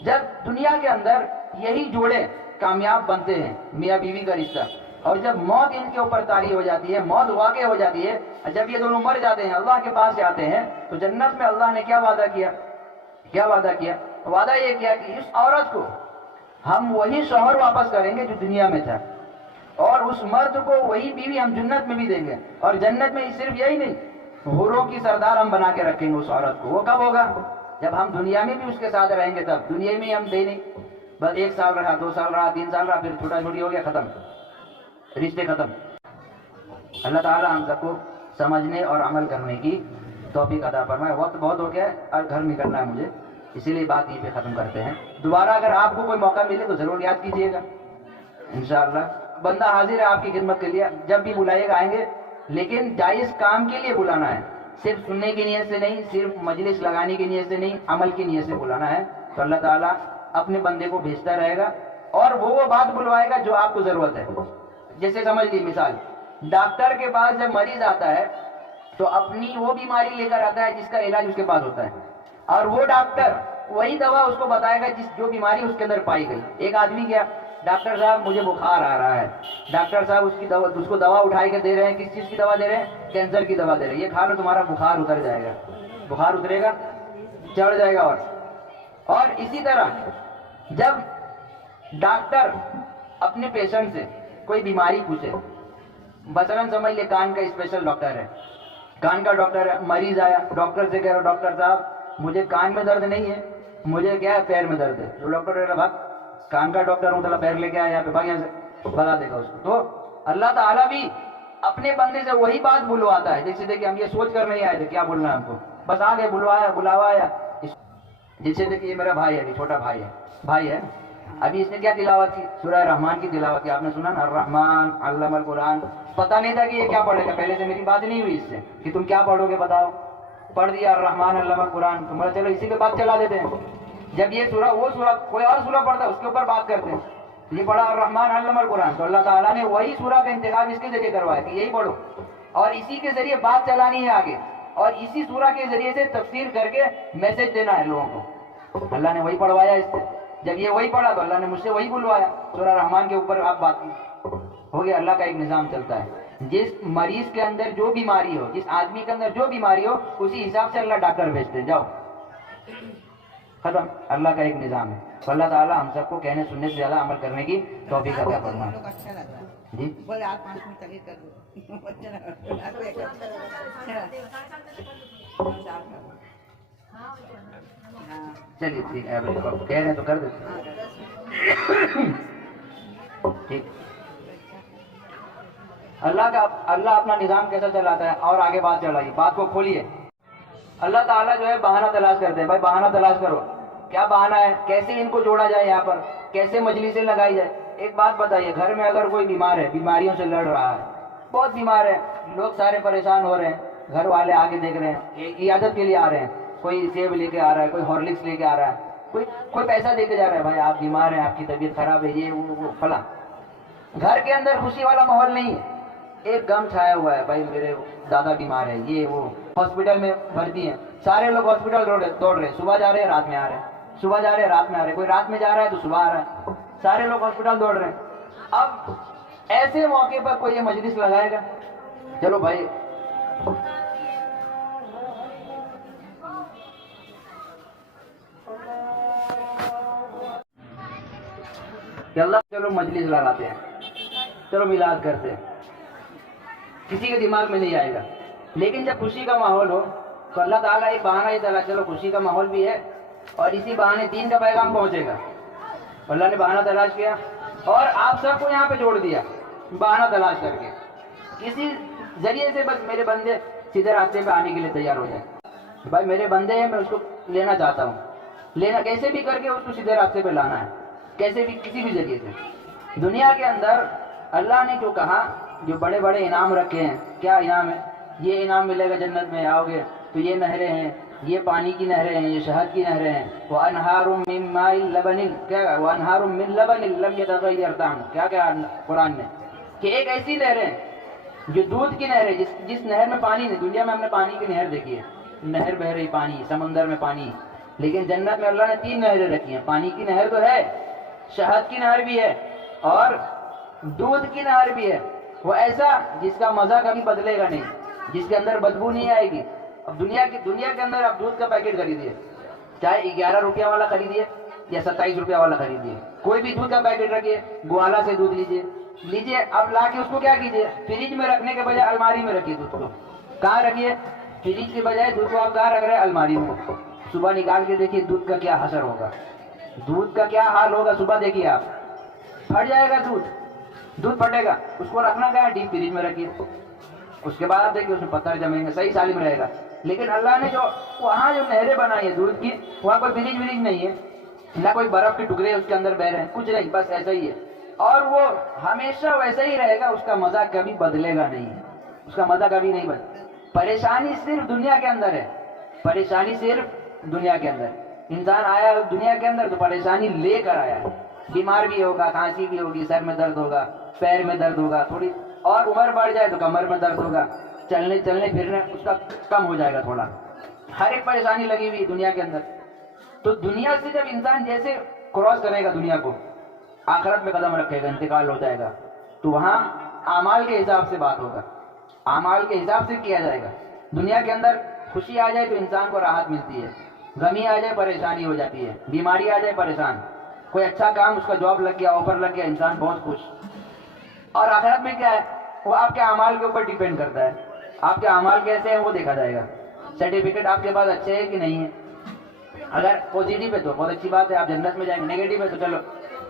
جب دنیا کے اندر یہی جوڑے کامیاب بنتے ہیں، میاں بیوی کا رشتہ. اور جب موت ان کے اوپر طاری ہو جاتی ہے، موت واقع ہو جاتی ہے، جب یہ دونوں مر جاتے ہیں، اللہ کے پاس جاتے ہیں، تو جنت میں اللہ نے کیا وعدہ کیا؟ کیا وعدہ کیا؟ وعدہ یہ کیا کہ اس عورت کو ہم وہی شوہر واپس کریں گے جو دنیا میں تھا، اور اس مرد کو وہی بیوی ہم جنت میں بھی دیں گے. اور جنت میں صرف یہی نہیں، حوروں کی سردار ہم بنا کے رکھیں گے اس عورت کو. وہ کب ہوگا؟ جب ہم دنیا میں بھی اس کے ساتھ رہیں گے. تب دنیا میں ہم دیں نہیں، بس 1 سال رہا، 2 سال رہا، 3 سال رہا، پھر چھوٹا چھوٹی ہو گیا، ختم، رشتے ختم. اللہ تعالی ہم سب کو سمجھنے اور عمل کرنے کی توفیق عطا فرمائے. وقت بہت ہو گیا ہے اور گھر نکلنا ہے مجھے، اسی لیے بات یہ پہ ختم کرتے ہیں. دوبارہ اگر آپ کو کوئی موقع ملے تو ضرور یاد کیجیے گا، انشاءاللہ. بندہ حاضر ہے آپ کی خدمت کے لیے، جب بھی بلائیے گا آئیں گے، لیکن جائز کام کے لیے بلانا ہے، صرف سننے کی نیت سے نہیں، صرف مجلس لگانے کی نیت سے نہیں، عمل کی نیت سے بلانا ہے. تو اللہ تعالیٰ اپنے بندے کو بھیجتا رہے گا، اور وہ بات بلوائے گا جو آپ کو ضرورت ہے. جیسے سمجھ لی مثال، ڈاکٹر کے پاس جب مریض آتا ہے تو اپنی وہ بیماری لے کر آتا ہے جس کا علاج اس کے پاس ہوتا ہے، اور وہ ڈاکٹر وہی دوا اس کو بتائے گا جو بیماری اس کے اندر پائی گئی. ایک آدمی گیا، ڈاکٹر صاحب مجھے بخار آ رہا ہے. ڈاکٹر صاحب اس کو دوا اٹھائی کے دے رہے ہیں. کس چیز کی دوا دے رہے ہیں؟ کینسر کی دوا دے رہے ہیں. یہ کھا لو تمہارا بخار اتر جائے گا. بخار اترے گا، چڑھ جائے گا. اور اسی طرح جب ڈاکٹر اپنے پیشنٹ سے کوئی بیماری پوچھے، مثلاً سمجھ لے کان کا اسپیشل ڈاکٹر ہے، کان کا ڈاکٹر ہے، مریض آیا، ڈاکٹر سے کہہ رہا ڈاکٹر صاحب مجھے کان میں درد نہیں ہے، مجھے کیا ہے پیر میں درد ہے. تو ڈاکٹر کہہ رہا بھاگ، کان کا ڈاکٹر ہوں تو پیر لے کے آیا یہاں پہ، بھاگ یہاں سے، بتا دے گا اس کو. تو اللہ تعالیٰ بھی اپنے بندے سے وہی بات بلواتا ہے. جیسے دیکھیے ہم یہ سوچ کر نہیں آئے تھے کیا بولنا ہے ہم کو، بس آگے بلوایا، بلاوا آیا. جیسے دیکھیے یہ میرا بھائی ہے، ابھی چھوٹا بھائی ہے، ابھی اس نے کیا تلاوت کی؟ سورہ رحمان کی تلاوت کی. آپ نے سنا نا، الرحمن علم القرآن. پتہ نہیں تھا کہ یہ کیا پڑھے گا، پہلے سے میری بات نہیں ہوئی اس سے کہ تم کیا پڑھو گے بتاؤ. پڑھ دیا الرحمن علم القرآن، تمہارا چلو اسی کے بعد چلا دیتے ہیں. جب یہ سورہ وہ سورہ کوئی اور سورہ پڑھتا ہے اس کے اوپر بات کرتے ہیں. یہ پڑھا الرحمن علم القرآن، تو اللہ تعالیٰ نے وہی سورہ کا انتخاب اس کے ذریعے کروایا کہ یہی پڑھو، اور اسی کے ذریعے بات چلانی ہے آگے، اور اسی سورہ کے ذریعے سے تفسیر کر کے میسج دینا ہے لوگوں کو. اللہ نے وہی پڑھوایا اس سے. جب یہ وہی پڑھا تو اللہ نے مجھ سے وہی بلوایا، سورہ رحمان کے اوپر آپ بات کی. ہو گیا. اللہ کا ایک نظام چلتا ہے، جس مریض کے اندر جو بیماری ہو، جس آدمی کے اندر جو بیماری ہو، اسی حساب سے اللہ ڈاکٹر بھیجتے ہیں. جاؤ، ختم. اللہ کا ایک نظام ہے. تو اللہ تعالیٰ ہم سب کو کہنے سننے سے زیادہ عمل کرنے کی توفیق عطا فرمائے. جی بولے آپ 5 منٹ تقریر کر دو. چلیے ٹھیک ہے، کہہ رہے ہیں تو کر دیتے ٹھیک. اللہ اپنا نظام کیسا چلاتا ہے، اور آگے بات چلائیے، بات کو کھولیے. اللہ تعالیٰ جو ہے بہانہ تلاش کرتے ہیں. بھائی بہانہ تلاش کرو، کیا بہانہ ہے، کیسے ان کو جوڑا جائے، یہاں پر کیسے مجلسیں لگائی جائے. ایک بات بتائیے، گھر میں اگر کوئی بیمار ہے، بیماریوں سے لڑ رہا ہے، بہت بیمار ہے، لوگ سارے پریشان ہو رہے ہیں، گھر والے آگے دیکھ رہے ہیں، عیادت کے لیے آ رہے ہیں، کوئی سیب لے کے آ رہا ہے، کوئی ہارلکس لے کے آ رہا ہے، کوئی پیسہ دے کے جا رہا ہے، بھائی آپ بیمار ہیں، آپ کی طبیعت خراب ہے، یہ وہ فلاں. گھر کے اندر خوشی والا ماحول نہیں ہے، ایک غم چھایا ہوا ہے، بھائی میرے دادا بیمار ہے، یہ وہ، ہاسپٹل میں بھرتی ہیں، سارے لوگ ہاسپٹل دوڑ رہے ہیں، صبح جا رہے ہیں رات میں آ رہے ہیں، صبح جا رہے ہیں رات میں آ رہے ہیں، کوئی رات میں جا رہا ہے تو صبح آ رہا ہے، سارے لوگ ہاسپٹل دوڑ رہے ہیں. اب ایسے موقع پر کوئی یہ مجلس لگائے گا؟ چلو بھائی کہ اللہ چلو مجلس لگاتے ہیں، چلو میلاد کرتے ہیں، کسی کے دماغ میں نہیں آئے گا. لیکن جب خوشی کا ماحول ہو تو اللہ تعالیٰ ایک بہانہ ہی چلا، چلو خوشی کا ماحول بھی ہے اور اسی بہانے دین کا پیغام پہنچے گا. اللہ نے بہانہ تلاش کیا اور آپ سب کو یہاں پہ جوڑ دیا بہانہ تلاش کر کے. کسی ذریعے سے بس میرے بندے سیدھے راستے پہ آنے کے لیے تیار ہو جائے. بھائی میرے بندے ہیں، میں اس کو لینا چاہتا ہوں، لینا کیسے بھی کر کے اس کو سیدھے راستے پہ لانا ہے، کیسے بھی کسی بھی ذریعے سے. دنیا کے اندر اللہ نے جو کہا، جو بڑے بڑے انعام رکھے ہیں، کیا انعام ہے؟ یہ انعام ملے گا جنت میں آؤ گے تو یہ نہریں ہیں، یہ پانی کی نہریں ہیں، یہ شہد کی نہریں ہیں. وَأَنْهَارٌ مِّن مَّاءٍ لَبَنٍ، کیا وَأَنْهَارٌ مِّن لَبَنٍ لَمْ يَتَغَيَّرْ طَعْمُهُ، کیا قرآن نے کہ ایک ایسی نہریں جو دودھ کی نہر ہے، جس نہر میں پانی نہیں. دنیا میں ہم نے پانی کی نہر دیکھی ہے، نہر بہ رہی پانی، سمندر میں پانی، لیکن جنت میں اللہ نے 3 نہریں رکھی ہیں. پانی کی نہر تو ہے، شہد کی نہر بھی ہے اور دودھ کی نہر بھی ہے، وہ ایسا جس کا مزہ کبھی بدلے گا نہیں، جس کے اندر بدبو نہیں آئے گی۔ اب دنیا کے اندر آپ دودھ کا پیکٹ خریدیے، چاہے 11 روپیہ والا خریدیے یا 27 روپیہ والا خریدیے، کوئی بھی دودھ کا پیکٹ رکھیے، گوالا سے دودھ لیجیے، اب لا کے اس کو کیا کیجیے، فریج میں رکھنے کے بجائے الماری میں رکھیے دودھ کو۔ کہاں رکھیے؟ فریج کے بجائے دودھ کو آپ کہاں رکھ رہے ہیں؟ الماری میں۔ صبح نکال کے دیکھیے دودھ کا کیا حشر ہوگا، دودھ کا کیا حال ہوگا صبح دیکھیے آپ، پھٹ جائے گا دودھ پھٹے گا۔ اس کو رکھنا کیا ہے؟ ڈیپ فریج میں رکھیے، اس کے بعد آپ دیکھیے اس میں پتھر جمیں گے، صحیح سالم رہے گا۔ لیکن اللہ نے جو وہاں جو نہریں بنائی ہے دودھ کی، وہاں کوئی فریج وریج نہیں ہے، نہ کوئی برف کے ٹکڑے اس کے اندر بہ رہے ہیں، کچھ نہیں، بس ایسا ہی ہے، اور وہ ہمیشہ ویسا ہی رہے گا، اس کا مزہ کبھی بدلے گا نہیں، اس کا مزہ کبھی نہیں بدلے۔ پریشانی صرف دنیا کے اندر ہے، پریشانی صرف دنیا کے اندر۔ انسان آیا دنیا کے اندر تو پریشانی لے کر آیا ہے، بیمار بھی ہوگا، کھانسی بھی ہوگی، سر میں درد ہوگا، پیر میں درد ہوگا تھوڑی، اور عمر بڑھ جائے تو کمر میں درد ہوگا، چلنے پھرنے اس کا کم ہو جائے گا تھوڑا، ہر ایک پریشانی لگی ہوئی دنیا کے اندر۔ تو دنیا سے جب انسان جیسے کراس کرے گا دنیا کو، آخرت میں قدم رکھے گا، انتقال ہو جائے گا، تو وہاں اعمال کے حساب سے بات ہوگا، اعمال کے حساب سے کیا جائے گا۔ دنیا کے اندر خوشی آ جائے تو انسان کو راحت ملتی ہے، غمی آ جائے پریشانی ہو جاتی ہے، بیماری آ جائے پریشان، کوئی اچھا کام اس کا جاب لگ گیا، آفر لگ گیا، انسان بہت خوش۔ اور آخرت میں کیا ہے؟ وہ آپ کے اعمال کے اوپر ڈیپینڈ کرتا ہے، آپ کے اعمال کیسے ہیں وہ دیکھا جائے گا، سرٹیفکیٹ آپ کے پاس اچھے ہیں کہ نہیں ہے۔ اگر پازیٹیو ہے تو بہت اچھی بات ہے، آپ جنت میں جائیں گے، نیگیٹو ہے تو چلو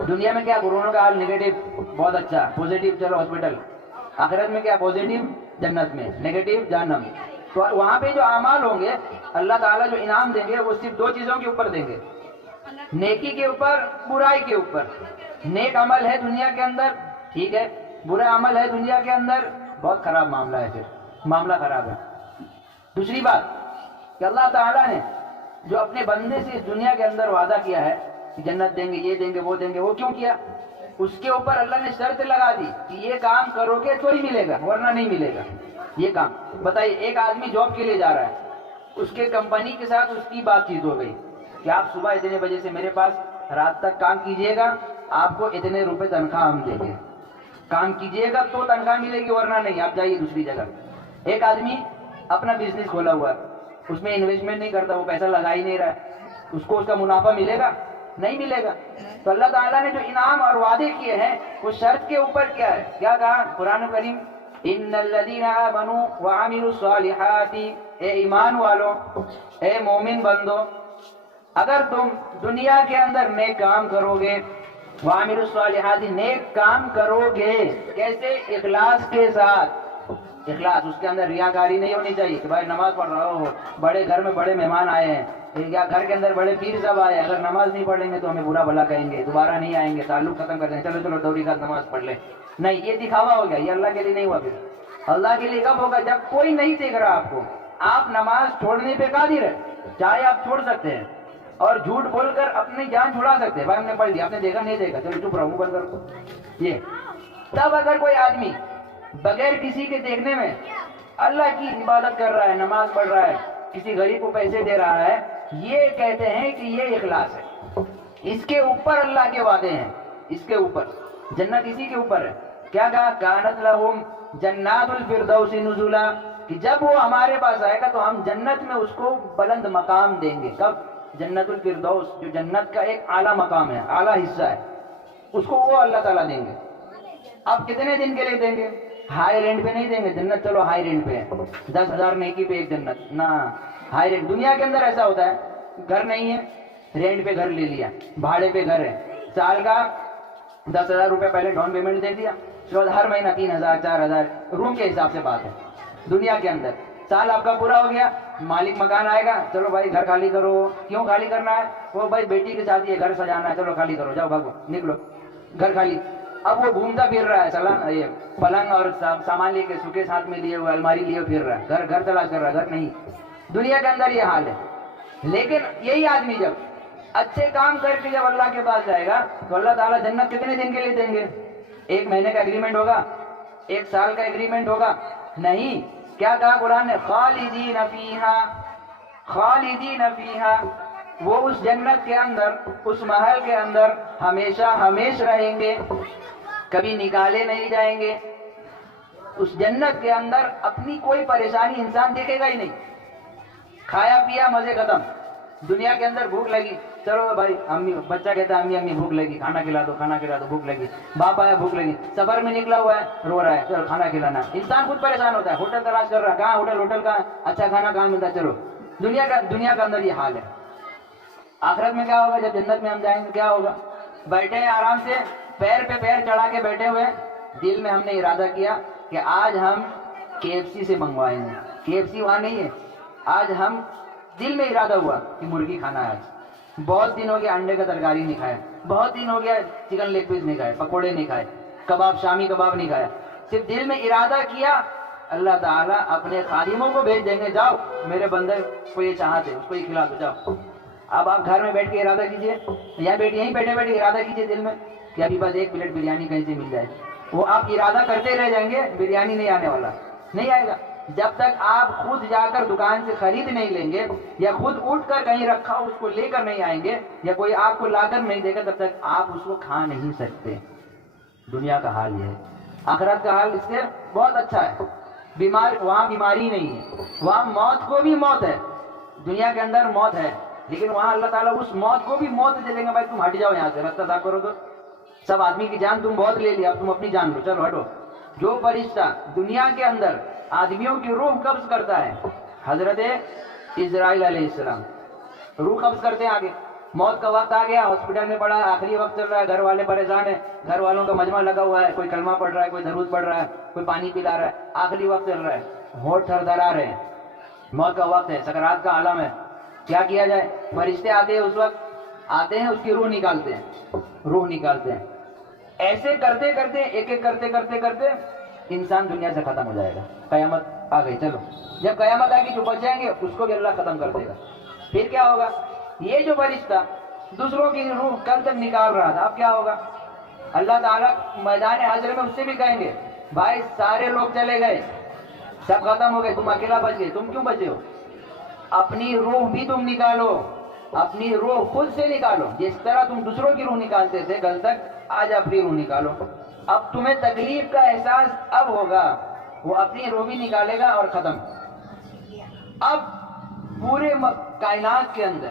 دنیا میں کیا کورونوں کا حال نیگیٹو بہت اچھا، پازیٹیو چلو ہاسپٹل، آخرت میں کیا پازیٹیو جنت میں، نیگیٹو جہنم۔ تو وہاں پہ جو اعمال ہوں گے اللہ تعالیٰ جو انعام دیں گے وہ صرف 2 چیزوں کے اوپر دیں گے، نیکی کے اوپر، برائی کے اوپر۔ نیک عمل ہے دنیا کے اندر ٹھیک ہے، برا عمل ہے دنیا کے اندر بہت خراب معاملہ ہے، پھر معاملہ خراب ہے۔ دوسری بات کہ اللہ تعالیٰ نے جو اپنے بندے سے اس دنیا کے اندر وعدہ کیا ہے کہ جنت دیں گے، یہ دیں گے، وہ دیں گے، وہ کیوں کیا؟ اس کے اوپر اللہ نے شرط لگا دی کہ یہ کام کرو گے تو ہی ملے گا ورنہ نہیں ملے گا یہ کام۔ بتائیے ایک آدمی جاب کے لیے جا رہا ہے، اس کے کمپنی کے ساتھ اس کی بات چیت ہو گئی کہ آپ صبح اتنے بجے سے میرے پاس رات تک کام کیجئے گا، آپ کو اتنے روپے تنخواہ ہم دیں گے، کام کیجئے گا تو تنخواہ ملے گی ورنہ نہیں، آپ جائیے دوسری جگہ۔ ایک آدمی اپنا بزنس کھولا ہوا ہے، اس میں انویسٹمنٹ نہیں کرتا، وہ پیسہ لگا ہی نہیں رہا ہے، اس کو اس کا منافع ملے گا؟ نہیں ملے گا۔ تو اللہ تعالیٰ نے جو انعام اور وعدے کیے ہیں وہ شرط کے اوپر کیا ہے؟ کیا کہا قرآن کریم؟ ان الذین آمنوا وعملوا الصالحات، اے ایمان والوں، اے مومن بندو، اگر تم دنیا کے اندر نیک کام کرو گے، وعملوا الصالحات، نیک کام کرو گے، کیسے؟ اخلاص کے ساتھ۔ اخلاص، اس کے اندر ریاکاری نہیں ہونی چاہیے کہ بھائی نماز پڑھ رہا ہو، بڑے گھر میں بڑے مہمان آئے ہیں یا گھر کے اندر بڑے پیر صاحب آئے، اگر نماز نہیں پڑھیں گے تو ہمیں برا بھلا کہیں گے، دوبارہ نہیں آئیں گے، تعلق ختم کر دیں گے، چلو چلو 2 رکعت نماز پڑھ لیں۔ نہیں، یہ دکھاوا ہو گیا، یہ اللہ کے لیے نہیں ہوا۔ پھر اللہ کے لیے کب ہوگا؟ جب کوئی نہیں دیکھ رہا آپ کو، آپ نماز چھوڑنے پہ قادر ہے، چاہے آپ چھوڑ سکتے ہیں اور جھوٹ بول کر اپنی جان چھڑا سکتے ہیں، بھائی ہم نے پڑھ لیا، آپ نے دیکھا نہیں دیکھا، چلو چپ رہو، بند کرو یہ۔ تب اگر کوئی آدمی بغیر کسی کے دیکھنے میں اللہ کی عبادت کر رہا ہے، نماز پڑھ رہا ہے، کسی غریب کو پیسے دے رہا ہے، یہ کہتے ہیں کہ یہ اخلاص ہے۔ اس کے اوپر اللہ کے وعدے ہیں، اس کے اوپر جنت اسی کے اوپر ہے۔ کیا کہا؟ کانت لہم جنات الفردوس نزلا، کہ جب وہ ہمارے پاس آئے گا تو ہم جنت میں اس کو بلند مقام دیں گے۔ کب؟ جنت الفردوس، جو جنت کا ایک اعلیٰ مقام ہے، اعلیٰ حصہ ہے، اس کو وہ اللہ تعالیٰ دیں گے۔ اب کتنے دن کے لیے دیں گے؟ ہائی رینٹ پہ نہیں دیں گے، جنت چلو ہائی رینٹ پہ ہے، 10,000 نیکی پہ ایک جنت، نہ ہائی رینٹ۔ دنیا کے اندر ایسا ہوتا ہے، گھر نہیں ہے، رینٹ پہ گھر لے لیا، بھاڑے پہ گھر ہے، سال کا 10,000 روپے پہلے ڈاؤن پیمنٹ دے دیا، اس کے بعد ہر مہینہ 3,000 4,000 روم کے حساب سے بات ہے دنیا کے اندر۔ سال آپ کا پورا ہو گیا، مالک مکان آئے گا، چلو بھائی گھر خالی کرو، کیوں خالی کرنا ہے؟ وہ بھائی بیٹی کے ساتھ یہ گھر سجانا ہے، چلو خالی کرو، جاؤ بھاگو نکلو، گھر خالی۔ اب وہ گھومتا پھر رہا ہے، یہ پلنگ اور سامان لے کے سوکے ساتھ میں لیے ہوئے، الماری لیے پھر رہا ہے، گھر تلاش کر رہا ہے، گھر نہیں۔ دنیا کے اندر یہ حال ہے۔ لیکن یہی آدمی جب اچھے کام کر کے جب اللہ کے پاس جائے گا تو اللہ تعالیٰ جنت کتنے دن کے لیے دیں گے؟ 1 مہینے کا ایگریمنٹ ہوگا؟ 1 سال کا ایگریمنٹ ہوگا؟ نہیں۔ کیا کہا قرآن نے؟ خالدین فیہا، خالدین فیہا، وہ اس جنت کے اندر، اس محل کے اندر ہمیشہ ہمیش رہیں گے، کبھی نکالے نہیں جائیں گے۔ اس جنت کے اندر اپنی کوئی پریشانی انسان دیکھے گا ہی نہیں، کھایا پیا مزے ختم۔ دنیا کے اندر بھوک لگی، چلو بھائی امی، بچہ کہتا ہے امی امی بھوک لگی، کھانا کھلا دو، کھانا کھلا دو، بھوک لگی۔ باپ آیا بھوک لگی، سفر میں نکلا ہوا ہے، رو رہا ہے، چلو کھانا کھلانا۔ انسان خود پریشان ہوتا ہے، ہوٹل تلاش کر رہا ہے، کہاں ہوٹل، ہوٹل کہاں، اچھا کھانا کہاں ملتا ہے، چلو۔ دنیا کا اندر یہ حال ہے۔ آخرت میں کیا ہوگا؟ جب جنت میں ہم جائیں گے کیا ہوگا؟ بیٹھے ہیں آرام سے، پیر پہ پیر چڑھا کے بیٹھے ہوئے، دل میں ہم نے ارادہ کیا کہ آج ہم KFC سے منگوائیں گے۔ KFC وہاں نہیں ہے، آج ہم دل میں ارادہ ہوا کہ مرغی کھانا ہے آج۔ بہت دن ہو گیا انڈے کا ترکاری نہیں کھایا، بہت دن ہو گیا چکن لیگ پیس نہیں کھائے، پکوڑے نہیں کھائے، کباب، شامی کباب نہیں کھایا۔ صرف دل میں ارادہ کیا، اللہ تعالیٰ اپنے خادموں کو بھیج دیں گے، جاؤ میرے بندے کو یہ چاہتے اس کو یہ کھلا دو، جاؤ۔ اب آپ گھر میں بیٹھ کے ارادہ کیجئے، یا یہیں بیٹھے بیٹھے ارادہ کیجئے دل میں کہ ابھی بس ایک پلیٹ بریانی کہیں سے مل جائے۔ وہ آپ ارادہ کرتے رہ جائیں گے، بریانی نہیں آنے والا، نہیں آئے گا۔ جب تک آپ خود جا کر دکان سے خرید نہیں لیں گے، یا خود اٹھ کر کہیں رکھا اس کو لے کر نہیں آئیں گے، یا کوئی آپ کو لا کر نہیں دے گا، تب تک آپ اس کو کھا نہیں سکتے۔ دنیا کا حال یہ ہے۔ آخرت کا حال اس سے بہت اچھا ہے۔ وہاں بیماری نہیں ہے، وہاں موت کو بھی موت ہے۔ دنیا کے اندر موت ہے، لیکن وہاں اللہ تعالیٰ اس موت کو بھی موت دے دیں گے، بھائی تم ہٹ جاؤ یہاں سے، راستہ صاف کرو تو۔ سب آدمی کی جان تم بہت لے لیا، اب تم اپنی جان لو، چلو ہٹو۔ جو فرشتہ دنیا کے اندر آدمیوں کی روح قبض کرتا ہے، حضرت اسرائیل علیہ السلام روح قبض کرتے ہیں۔ آگے موت کا وقت آ گیا، ہاسپٹل میں پڑا ہے، آخری وقت چل رہا ہے، گھر والے پریشان ہیں، گھر والوں کا مجمع لگا ہوا ہے، کوئی کلمہ پڑھ رہا ہے، کوئی درود پڑھ رہا ہے، کوئی پانی پلا رہا ہے، آخری وقت چل رہا ہے، ہونٹ تھرتھرا رہے ہیں، موت کا وقت ہے، سکرات کا عالم ہے، کیا کیا جائے؟ فرشتے آتے ہیں، اس وقت آتے ہیں، اس کی روح نکالتے ہیں، روح نکالتے ہیں۔ ایسے کرتے کرتے، ایک ایک کرتے کرتے کرتے انسان دنیا سے ختم ہو جائے گا۔ قیامت آ گئی، چلو جب قیامت آئے گی جو بچ جائیں گے اس کو بھی اللہ ختم کر دے گا۔ پھر کیا ہوگا؟ یہ جو فرشتہ دوسروں کی روح کل تک نکال رہا تھا، اب کیا ہوگا؟ اللہ تعالیٰ میدان حشر میں اس سے بھی کہیں گے، بھائی سارے لوگ چلے گئے، سب ختم ہو گئے، تم اکیلا بچ گئے، تم کیوں بچے ہو؟ اپنی روح بھی تم نکالو، اپنی روح خود سے نکالو، جس طرح تم دوسروں کی روح نکالتے تھے کل تک، آج اپنی روح نکالو۔ اب تمہیں تکلیف کا احساس اب ہوگا، وہ اپنی روح بھی نکالے گا اور ختم۔ اب پورے کائنات کے اندر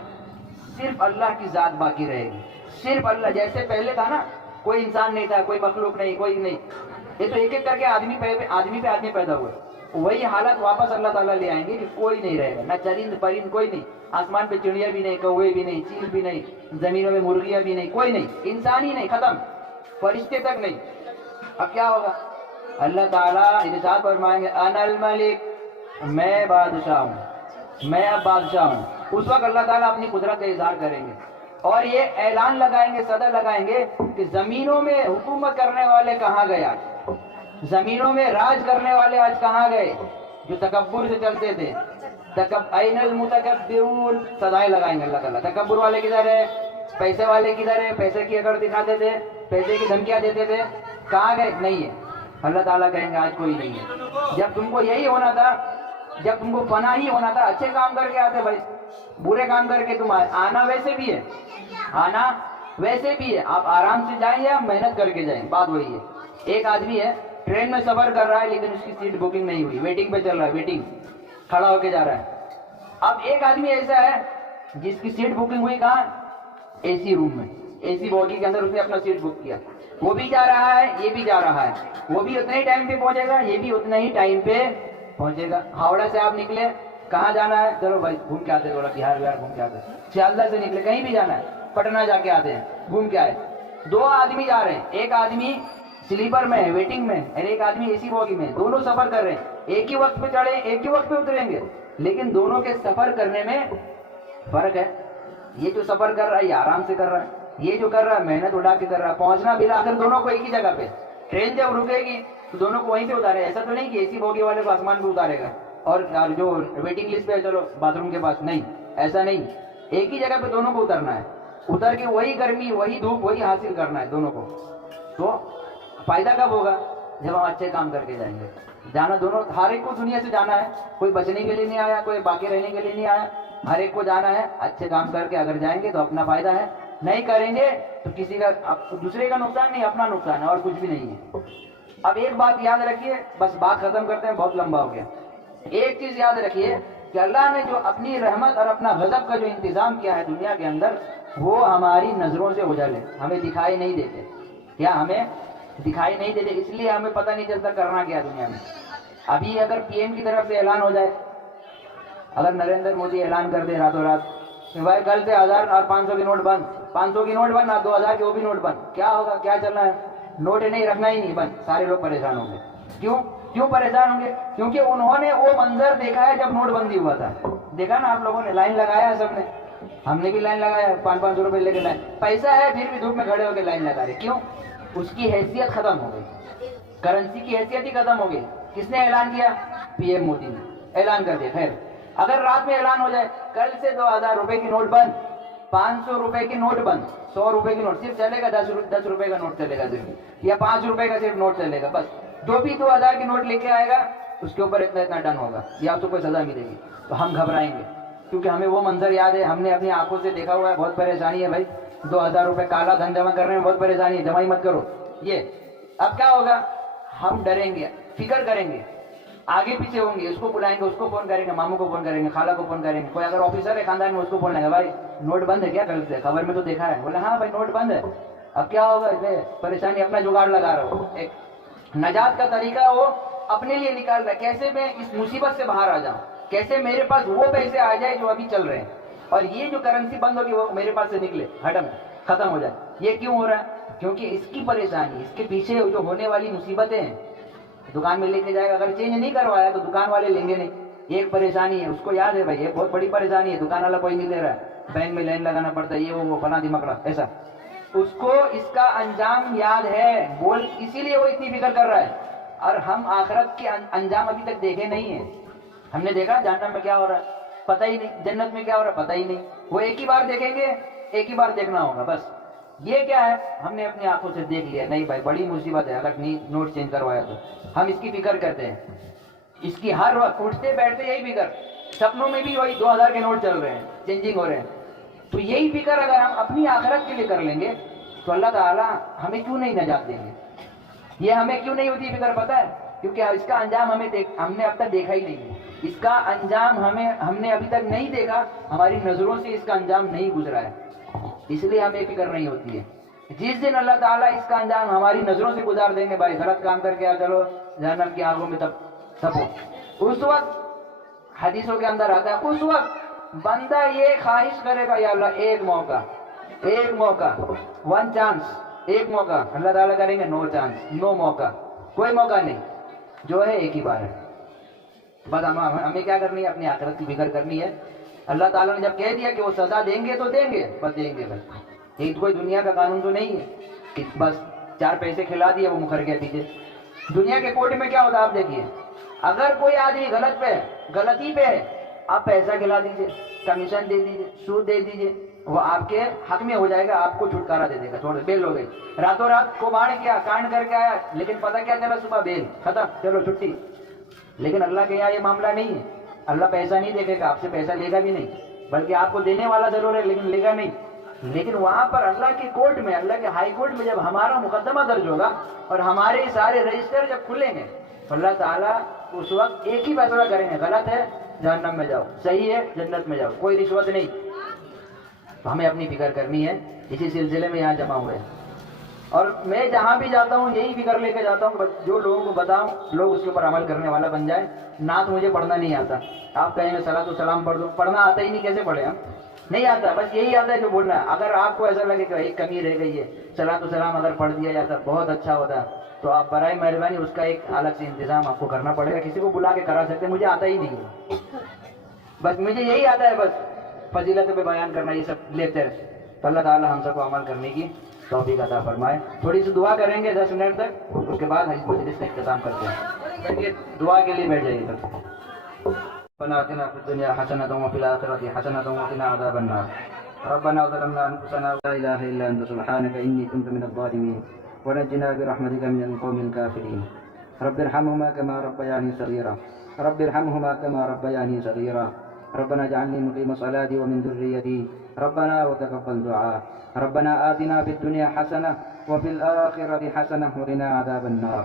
صرف اللہ کی ذات باقی رہے گی، صرف اللہ۔ جیسے پہلے تھا نا، کوئی انسان نہیں تھا، کوئی مخلوق نہیں، کوئی نہیں، یہ تو ایک ایک کر کے آدمی پہ آدمی پیدا ہوئے۔ وہی حالت واپس اللہ تعالیٰ لے آئیں گے کہ کوئی نہیں رہے گا، نہ چرند پرند کوئی نہیں، آسمان پہ چڑیا بھی نہیں، کوے بھی نہیں، چیل بھی نہیں، زمینوں میں مرغیاں بھی نہیں، کوئی نہیں، انسان ہی نہیں، ختم، فرشتے تک نہیں۔ اب کیا ہوگا؟ اللہ تعالیٰ ارشاد فرمائیں گے، انا الملک، میں بادشاہ ہوں، میں اب بادشاہ ہوں۔ اس وقت اللہ تعالیٰ اپنی قدرت کا اظہار کریں گے اور یہ اعلان لگائیں گے، صدا لگائیں گے کہ زمینوں میں حکومت کرنے والے کہاں گئے؟ آج زمینوں میں راج کرنے والے آج کہاں گئے؟ جو تکبر سے چلتے تھے، این المتکبرون، صدائیں لگائیں گے اللہ تعالیٰ، تکبر والے کدھر ہے؟ پیسے والے کدھر ہے؟ پیسے کی اگر دکھاتے تھے، پیسے کی دھمکیاں دیتے تھے، کہاں گئے؟ نہیں ہے۔ اللہ تعالیٰ کہیں گے آج کوئی نہیں ہے۔ جب تم کو یہی ہونا تھا، جب تم کو فنا ہی ہونا تھا، اچھے کام کر کے آتے بھائی، برے کام کر کے تم آنا ویسے بھی ہے، آنا ویسے بھی ہے، آپ آرام سے جائیں یا محنت کر کے جائیں، بات وہی ہے۔ ایک آدمی ہے ٹرین میں سفر کر رہا ہے، لیکن اس کی سیٹ بکنگ نہیں ہوئی، ویٹنگ پہ چل رہا ہے، ویٹنگ، کھڑا ہو کے جا رہا ہے۔ اب ایک آدمی ایسا ہے جس کی سیٹ بکنگ ہوئی کہاں؟ اے سی روم میں، اے سی بوگی کے اندر اس نے اپنا سیٹ بک کیا، وہ بھی جا رہا ہے، یہ بھی جا رہا ہے، وہ بھی اتنے ہی ٹائم پہ پہنچے گا، یہ بھی اتنا ہی ٹائم پہ پہنچے گا۔ ہاوڑا سے آپ نکلے، کہاں جانا ہے؟ چلو بھائی گھوم کے آتے، تھوڑا بہار گھوم کے آتے۔ سیالدہ سے نکلے، کہیں بھی جانا ہے، پٹنہ جا کے آتے ہیں، گھوم کے آئے۔ دو آدمی جا رہے ہیں، ایک آدمی سلیپر میں ہے، ویٹنگ میں، اور ایک آدمی اے سی بوگی میں، دونوں سفر کر رہے ہیں، ایک ہی وقت پہ چڑھے، ایک ہی وقت پہ اتریں گے، لیکن دونوں کے سفر کرنے میں فرق ہے۔ یہ جو سفر کر رہا ہے یہ آرام سے کر رہا ہے، یہ جو کر رہا ہے محنت اڑا کے کر رہا ہے، پہنچنا بالآخر دونوں کو ایک ہی جگہ پہ۔ ٹرین جب رکے گی تو دونوں کو وہیں پہ اتارے، ایسا تو نہیں کہ اے سی بوگی والے کو آسمان پہ اتارے گا اور جو ویٹنگ لسٹ پہ چلو باتھ روم کے پاس، نہیں، ایسا نہیں، ایک ہی جگہ پہ دونوں کو اترنا ہے، اتر کے وہی گرمی، وہی دھوپ، وہی حاصل کرنا ہے دونوں کو۔ تو فائدہ کب ہوگا؟ جب ہم اچھے کام کر کے جائیں گے۔ جانا دونوں، ہر ایک کو دنیا سے جانا ہے، کوئی بچنے کے لیے نہیں آیا، کوئی باقی رہنے کے لیے نہیں آیا، ہر ایک کو جانا ہے۔ اچھے کام کر کے اگر جائیں گے تو اپنا فائدہ ہے، نہیں کریں گے تو کسی کا دوسرے کا نقصان نہیں، اپنا نقصان ہے اور کچھ بھی نہیں ہے۔ اب ایک بات یاد رکھیے، بس بات ختم کرتے ہیں، بہت لمبا ہو گیا۔ ایک چیز یاد رکھیے کہ اللہ نے جو اپنی رحمت اور اپنا غضب کا جو انتظام کیا ہے دنیا کے اندر، وہ ہماری نظروں سے اوجھل ہے، ہمیں دکھائی نہیں دیتے۔ کیا ہمیں دکھائی نہیں دیتے؟ اس لیے ہمیں پتہ نہیں چلتا کرنا کیا دنیا میں۔ ابھی اگر پی ایم کی طرف سے اعلان ہو جائے، اگر نریندر مودی اعلان کر دے راتوں رات کہ بھائی کل سے 1000 اور 500 کی نوٹ بند، 500 کی نوٹ بند اور 2000 کی وہ بھی نوٹ بند، کیا ہوگا؟ کیا چلنا ہے؟ نوٹ نہیں رکھنا ہی نہیں، بند، سارے لوگ پریشان ہوں گے۔ کیوں پریشان ہوں گے؟ کیونکہ انہوں نے وہ منظر دیکھا ہے جب نوٹ بندی ہوا تھا، دیکھا نا آپ لوگوں نے، لائن لگایا ہے سب نے، ہم نے بھی لائن لگایا، 500 روپے لے کے لائن، پیسہ ہے پھر بھی دھوپ میں کھڑے ہو کے لائن لگا رہے، کیوں؟ اس کی حیثیت ختم ہو گئی، کرنسی کی حیثیت ہی ختم ہو گئی۔ کس نے اعلان کیا؟ پی ایم مودی نے اعلان کر دیا۔ خیر، اگر رات میں اعلان ہو جائے کل سے 2000 روپے کی نوٹ بند، 500 روپے کی نوٹ بند، 100 روپے کی نوٹ صرف چلے گا، 10 روپے کا نوٹ چلے گا صرف، یا 5 روپے کا صرف نوٹ چلے گا، بس جو بھی 2000 کی نوٹ لے کے آئے گا اس کے اوپر اتنا ڈن ہوگا، یا اس کو کوئی سزا ملے گی، تو ہم گھبرائیں گے، کیونکہ ہمیں وہ منظر یاد ہے، ہم نے اپنی آنکھوں سے دیکھا ہوا ہے۔ بہت پریشانی ہے بھائی، 2000 روپے کالا دھن جمع کرنے میں بہت پریشانی ہے، جمع ہی مت کرو یہ۔ اب کیا ہوگا؟ ہم ڈریں گے، فکر کریں گے، آگے پیچھے ہوں گے، اس کو بلائیں گے، اس کو فون کریں گے، ماموں کو فون کریں گے، خالہ کو فون کریں گے، کوئی اگر آفیسر ہے خاندان میں اس کو فون لیں گے، بھائی نوٹ بند ہے کیا؟ کل سے خبر میں تو دیکھا ہے، بولے ہاں بھائی نوٹ بند ہے۔ اب کیا ہوگا؟ اسے پریشانی، اپنا جگاڑ لگا رہا ہو، ایک نجات کا طریقہ وہ اپنے لیے نکال رہا ہے، کیسے میں اس مصیبت سے باہر آ جاؤں، کیسے میرے پاس وہ پیسے آ جائے جو ابھی چل رہے ہیں، اور یہ جو کرنسی بند ہوگی وہ میرے پاس سے نکلے، ختم ہو جائے۔ یہ کیوں ہو رہا ہے؟ کیونکہ اس کی پریشانی، اس کے پیچھے جو ہونے والی مصیبتیں ہیں، دکان میں لے کے جائے گا، اگر چینج نہیں کروایا تو دکان والے لیں گے نہیں، یہ ایک پریشانی ہے، اس کو یاد ہے بھائی یہ بہت بڑی پریشانی ہے، دکان والا کوئی نہیں دے رہا ہے، بینک میں لائن لگانا پڑتا ہے، یہ وہ فلاں دمکڑا ایسا، اس کو اس کا انجام یاد ہے، بول اسی لیے وہ اتنی فکر کر رہا ہے۔ اور ہم آخرت کے انجام ابھی تک دیکھے نہیں ہیں، ہم نے دیکھا جہنم میں کیا ہو رہا ہے پتہ ہی نہیں، جنت میں کیا ہو رہا ہے پتہ ہی نہیں، وہ ایک ہی بار دیکھیں گے، ایک ہی بار دیکھنا ہوگا بس۔ یہ کیا ہے؟ ہم نے اپنی آنکھوں سے دیکھ لیا، نہیں بھائی بڑی مصیبت ہے اگر نوٹ چینج کروایا تو، ہم اس کی فکر کرتے ہیں، اس کی ہر وقت اٹھتے بیٹھتے یہی فکر، سپنوں میں بھی وہی 2000 کے نوٹ چل رہے ہیں، چینجنگ ہو رہے ہیں، تو یہی فکر اگر ہم اپنی آخرت کے لیے کر لیں گے تو اللہ تعالیٰ ہمیں کیوں نہیں نجات دیں گے؟ یہ ہمیں کیوں نہیں ہوتی فکر پتہ ہے؟ کیونکہ اس کا انجام ہم نے اب تک دیکھا ہی نہیں ہے، اس کا انجام ہم نے ابھی تک نہیں دیکھا، ہماری نظروں سے اس کا انجام نہیں گزرا ہے، اس لیے ہمیں فکر نہیں ہوتی ہے۔ جس دن اللہ تعالیٰ اس کا انجام ہماری نظروں سے گزار دیں گے، بھائی غلط کام کر کے چلو جہنم کی آگوں میں تپو، اس وقت حدیثوں کے اندر آتا ہے، اس وقت بندہ یہ خواہش کرے گا، یا اللہ ایک موقع، ون چانس، ایک موقع، اللہ تعالیٰ کریں گے نو چانس، نو موقع، کوئی موقع نہیں، جو ہے ایک ہی بار ہے، بس ہمیں کیا کرنی ہے؟ اپنی آخرت کی فکر کرنی ہے۔ اللہ تعالیٰ نے جب کہہ دیا کہ وہ سزا دیں گے تو دیں گے، بس دیں گے، بس یہ کوئی دنیا کا قانون تو نہیں ہے کہ بس 4 پیسے کھلا دیے وہ مکر گیا پیچھے۔ دنیا کے کورٹ میں کیا ہوتا ہے آپ دیکھیے، اگر کوئی آدمی غلطی پہ ہے، آپ پیسہ کھلا دیجیے، کمیشن دے دیجیے، سود دے دیجیے، وہ آپ کے حق میں ہو جائے گا، آپ کو چھٹکارا دے دے گا، چھوڑ بیل ہو گئی، راتوں رات کو باڑ کیا، کانڈ کر کے آیا، لیکن پتہ کیا چلا، صبح بیل ختم، چلو چھٹی۔ لیکن اللہ کے یہاں یہ معاملہ نہیں ہے، اللہ پیسہ نہیں دیکھے گا، آپ سے پیسہ لے گا بھی نہیں، بلکہ آپ کو دینے والا ضرور ہے لیکن لے گا نہیں۔ لیکن وہاں پر اللہ کے کورٹ میں، اللہ کے ہائی کورٹ میں جب ہمارا مقدمہ درج ہوگا اور ہمارے سارے رجسٹر جب کھلیں گے تو اللہ تعالیٰ اس وقت ایک ہی فیصلہ کریں گے، غلط ہے جہنم میں جاؤ، صحیح ہے جنت میں جاؤ، کوئی رشوت نہیں۔ تو ہمیں اپنی فکر کرنی ہے، اسی سلسلے میں یہاں جمع ہوئے، اور میں جہاں بھی جاتا ہوں یہی فکر لے کے جاتا ہوں، جو لوگوں کو بتاؤں لوگ اس کے اوپر عمل کرنے والا بن جائے۔ نعت مجھے پڑھنا نہیں آتا، آپ کہیں میں صلاۃ و سلام پڑھ دوں، پڑھنا آتا ہی نہیں، کیسے پڑھے ہم؟ نہیں آتا، بس یہی آتا ہے جو بولنا ہے۔ اگر آپ کو ایسا لگے کہ ایک کمی رہ گئی ہے، صلاۃ و سلام اگر پڑھ دیا جاتا بہت اچھا ہوتا، تو آپ برائے مہربانی اس کا ایک الگ سے انتظام آپ کو کرنا پڑے گا، کسی کو بلا کے کرا سکتے، مجھے آتا ہی نہیں ہے، بس مجھے یہی آتا ہے، بس فضیلت پہ بیان کرنا، یہ سب لیتے رہے۔ تو اللہ تعالیٰ ہم سب کو عمل کرنے کی توفیق عطا فرمائے۔ تھوڑی سی دعا کریں گے 10 منٹ تک، اس کے بعد اس مجلس کا اختتام کرتے ہیں، دعا کے لیے بیٹھ جائیے تک۔ ربنا آتنا في الدنيا حسنة وفي الآخرة حسنة وقنا عذاب النار ربنا ظلمنا أنفسنا لا إله إلا أنت سبحانك إني كنت من الظالمين ونجنا برحمتك من القوم الكافرين رب ارحمهما كما ربياني صغيرا رب ارحمهما كما ربياني صغيرا ربنا اجعلني مقيم الصلاة ومن ذريتي ربنا وتقبل دعاء ربنا آتنا في الدنيا حسنة وفي الآخرة حسنة وقنا عذاب النار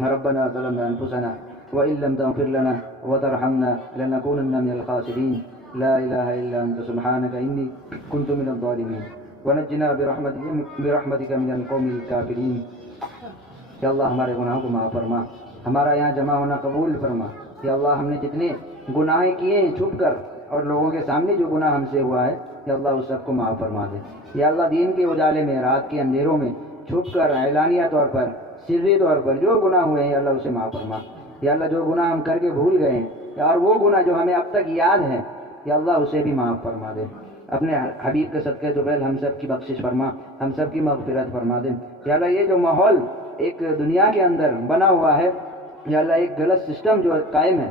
ربنا ظلمنا أنفسنا وإن لم تغفر لنا وترحمنا لنكونن من الخاسرين لا إله إلا أنت سبحانك إني كنت من الظالمين ونجنا برحمتك من القوم الكافرين. یا اللہ ہمارے گناہوں کو معاف فرما، ہمارا یہاں جمع ہونا قبول فرما. یا اللہ ہم نے جتنے گناہ کیے ہیں چھپ کر اور لوگوں کے سامنے جو گناہ ہم سے ہوا ہے یا اللہ اس سب کو معاف فرما دے. یا اللہ دین کے اجالے میں رات کے اندھیروں میں چھپ کر اعلانیہ طور پر سری طور پر جو گناہ ہوئے ہیں یا اللہ اسے معاف فرما. یا اللہ جو گناہ ہم کر کے بھول گئے ہیں اور وہ گناہ جو ہمیں اب تک یاد ہے یا اللہ اسے بھی معاف فرما دے. اپنے حبیب کے صدقے تو پہل ہم سب کی بخشش فرما، ہم سب کی مغفرت فرما دے. یا اللہ یہ جو ماحول ایک دنیا کے اندر بنا ہوا ہے یا اللہ ایک غلط سسٹم جو قائم ہے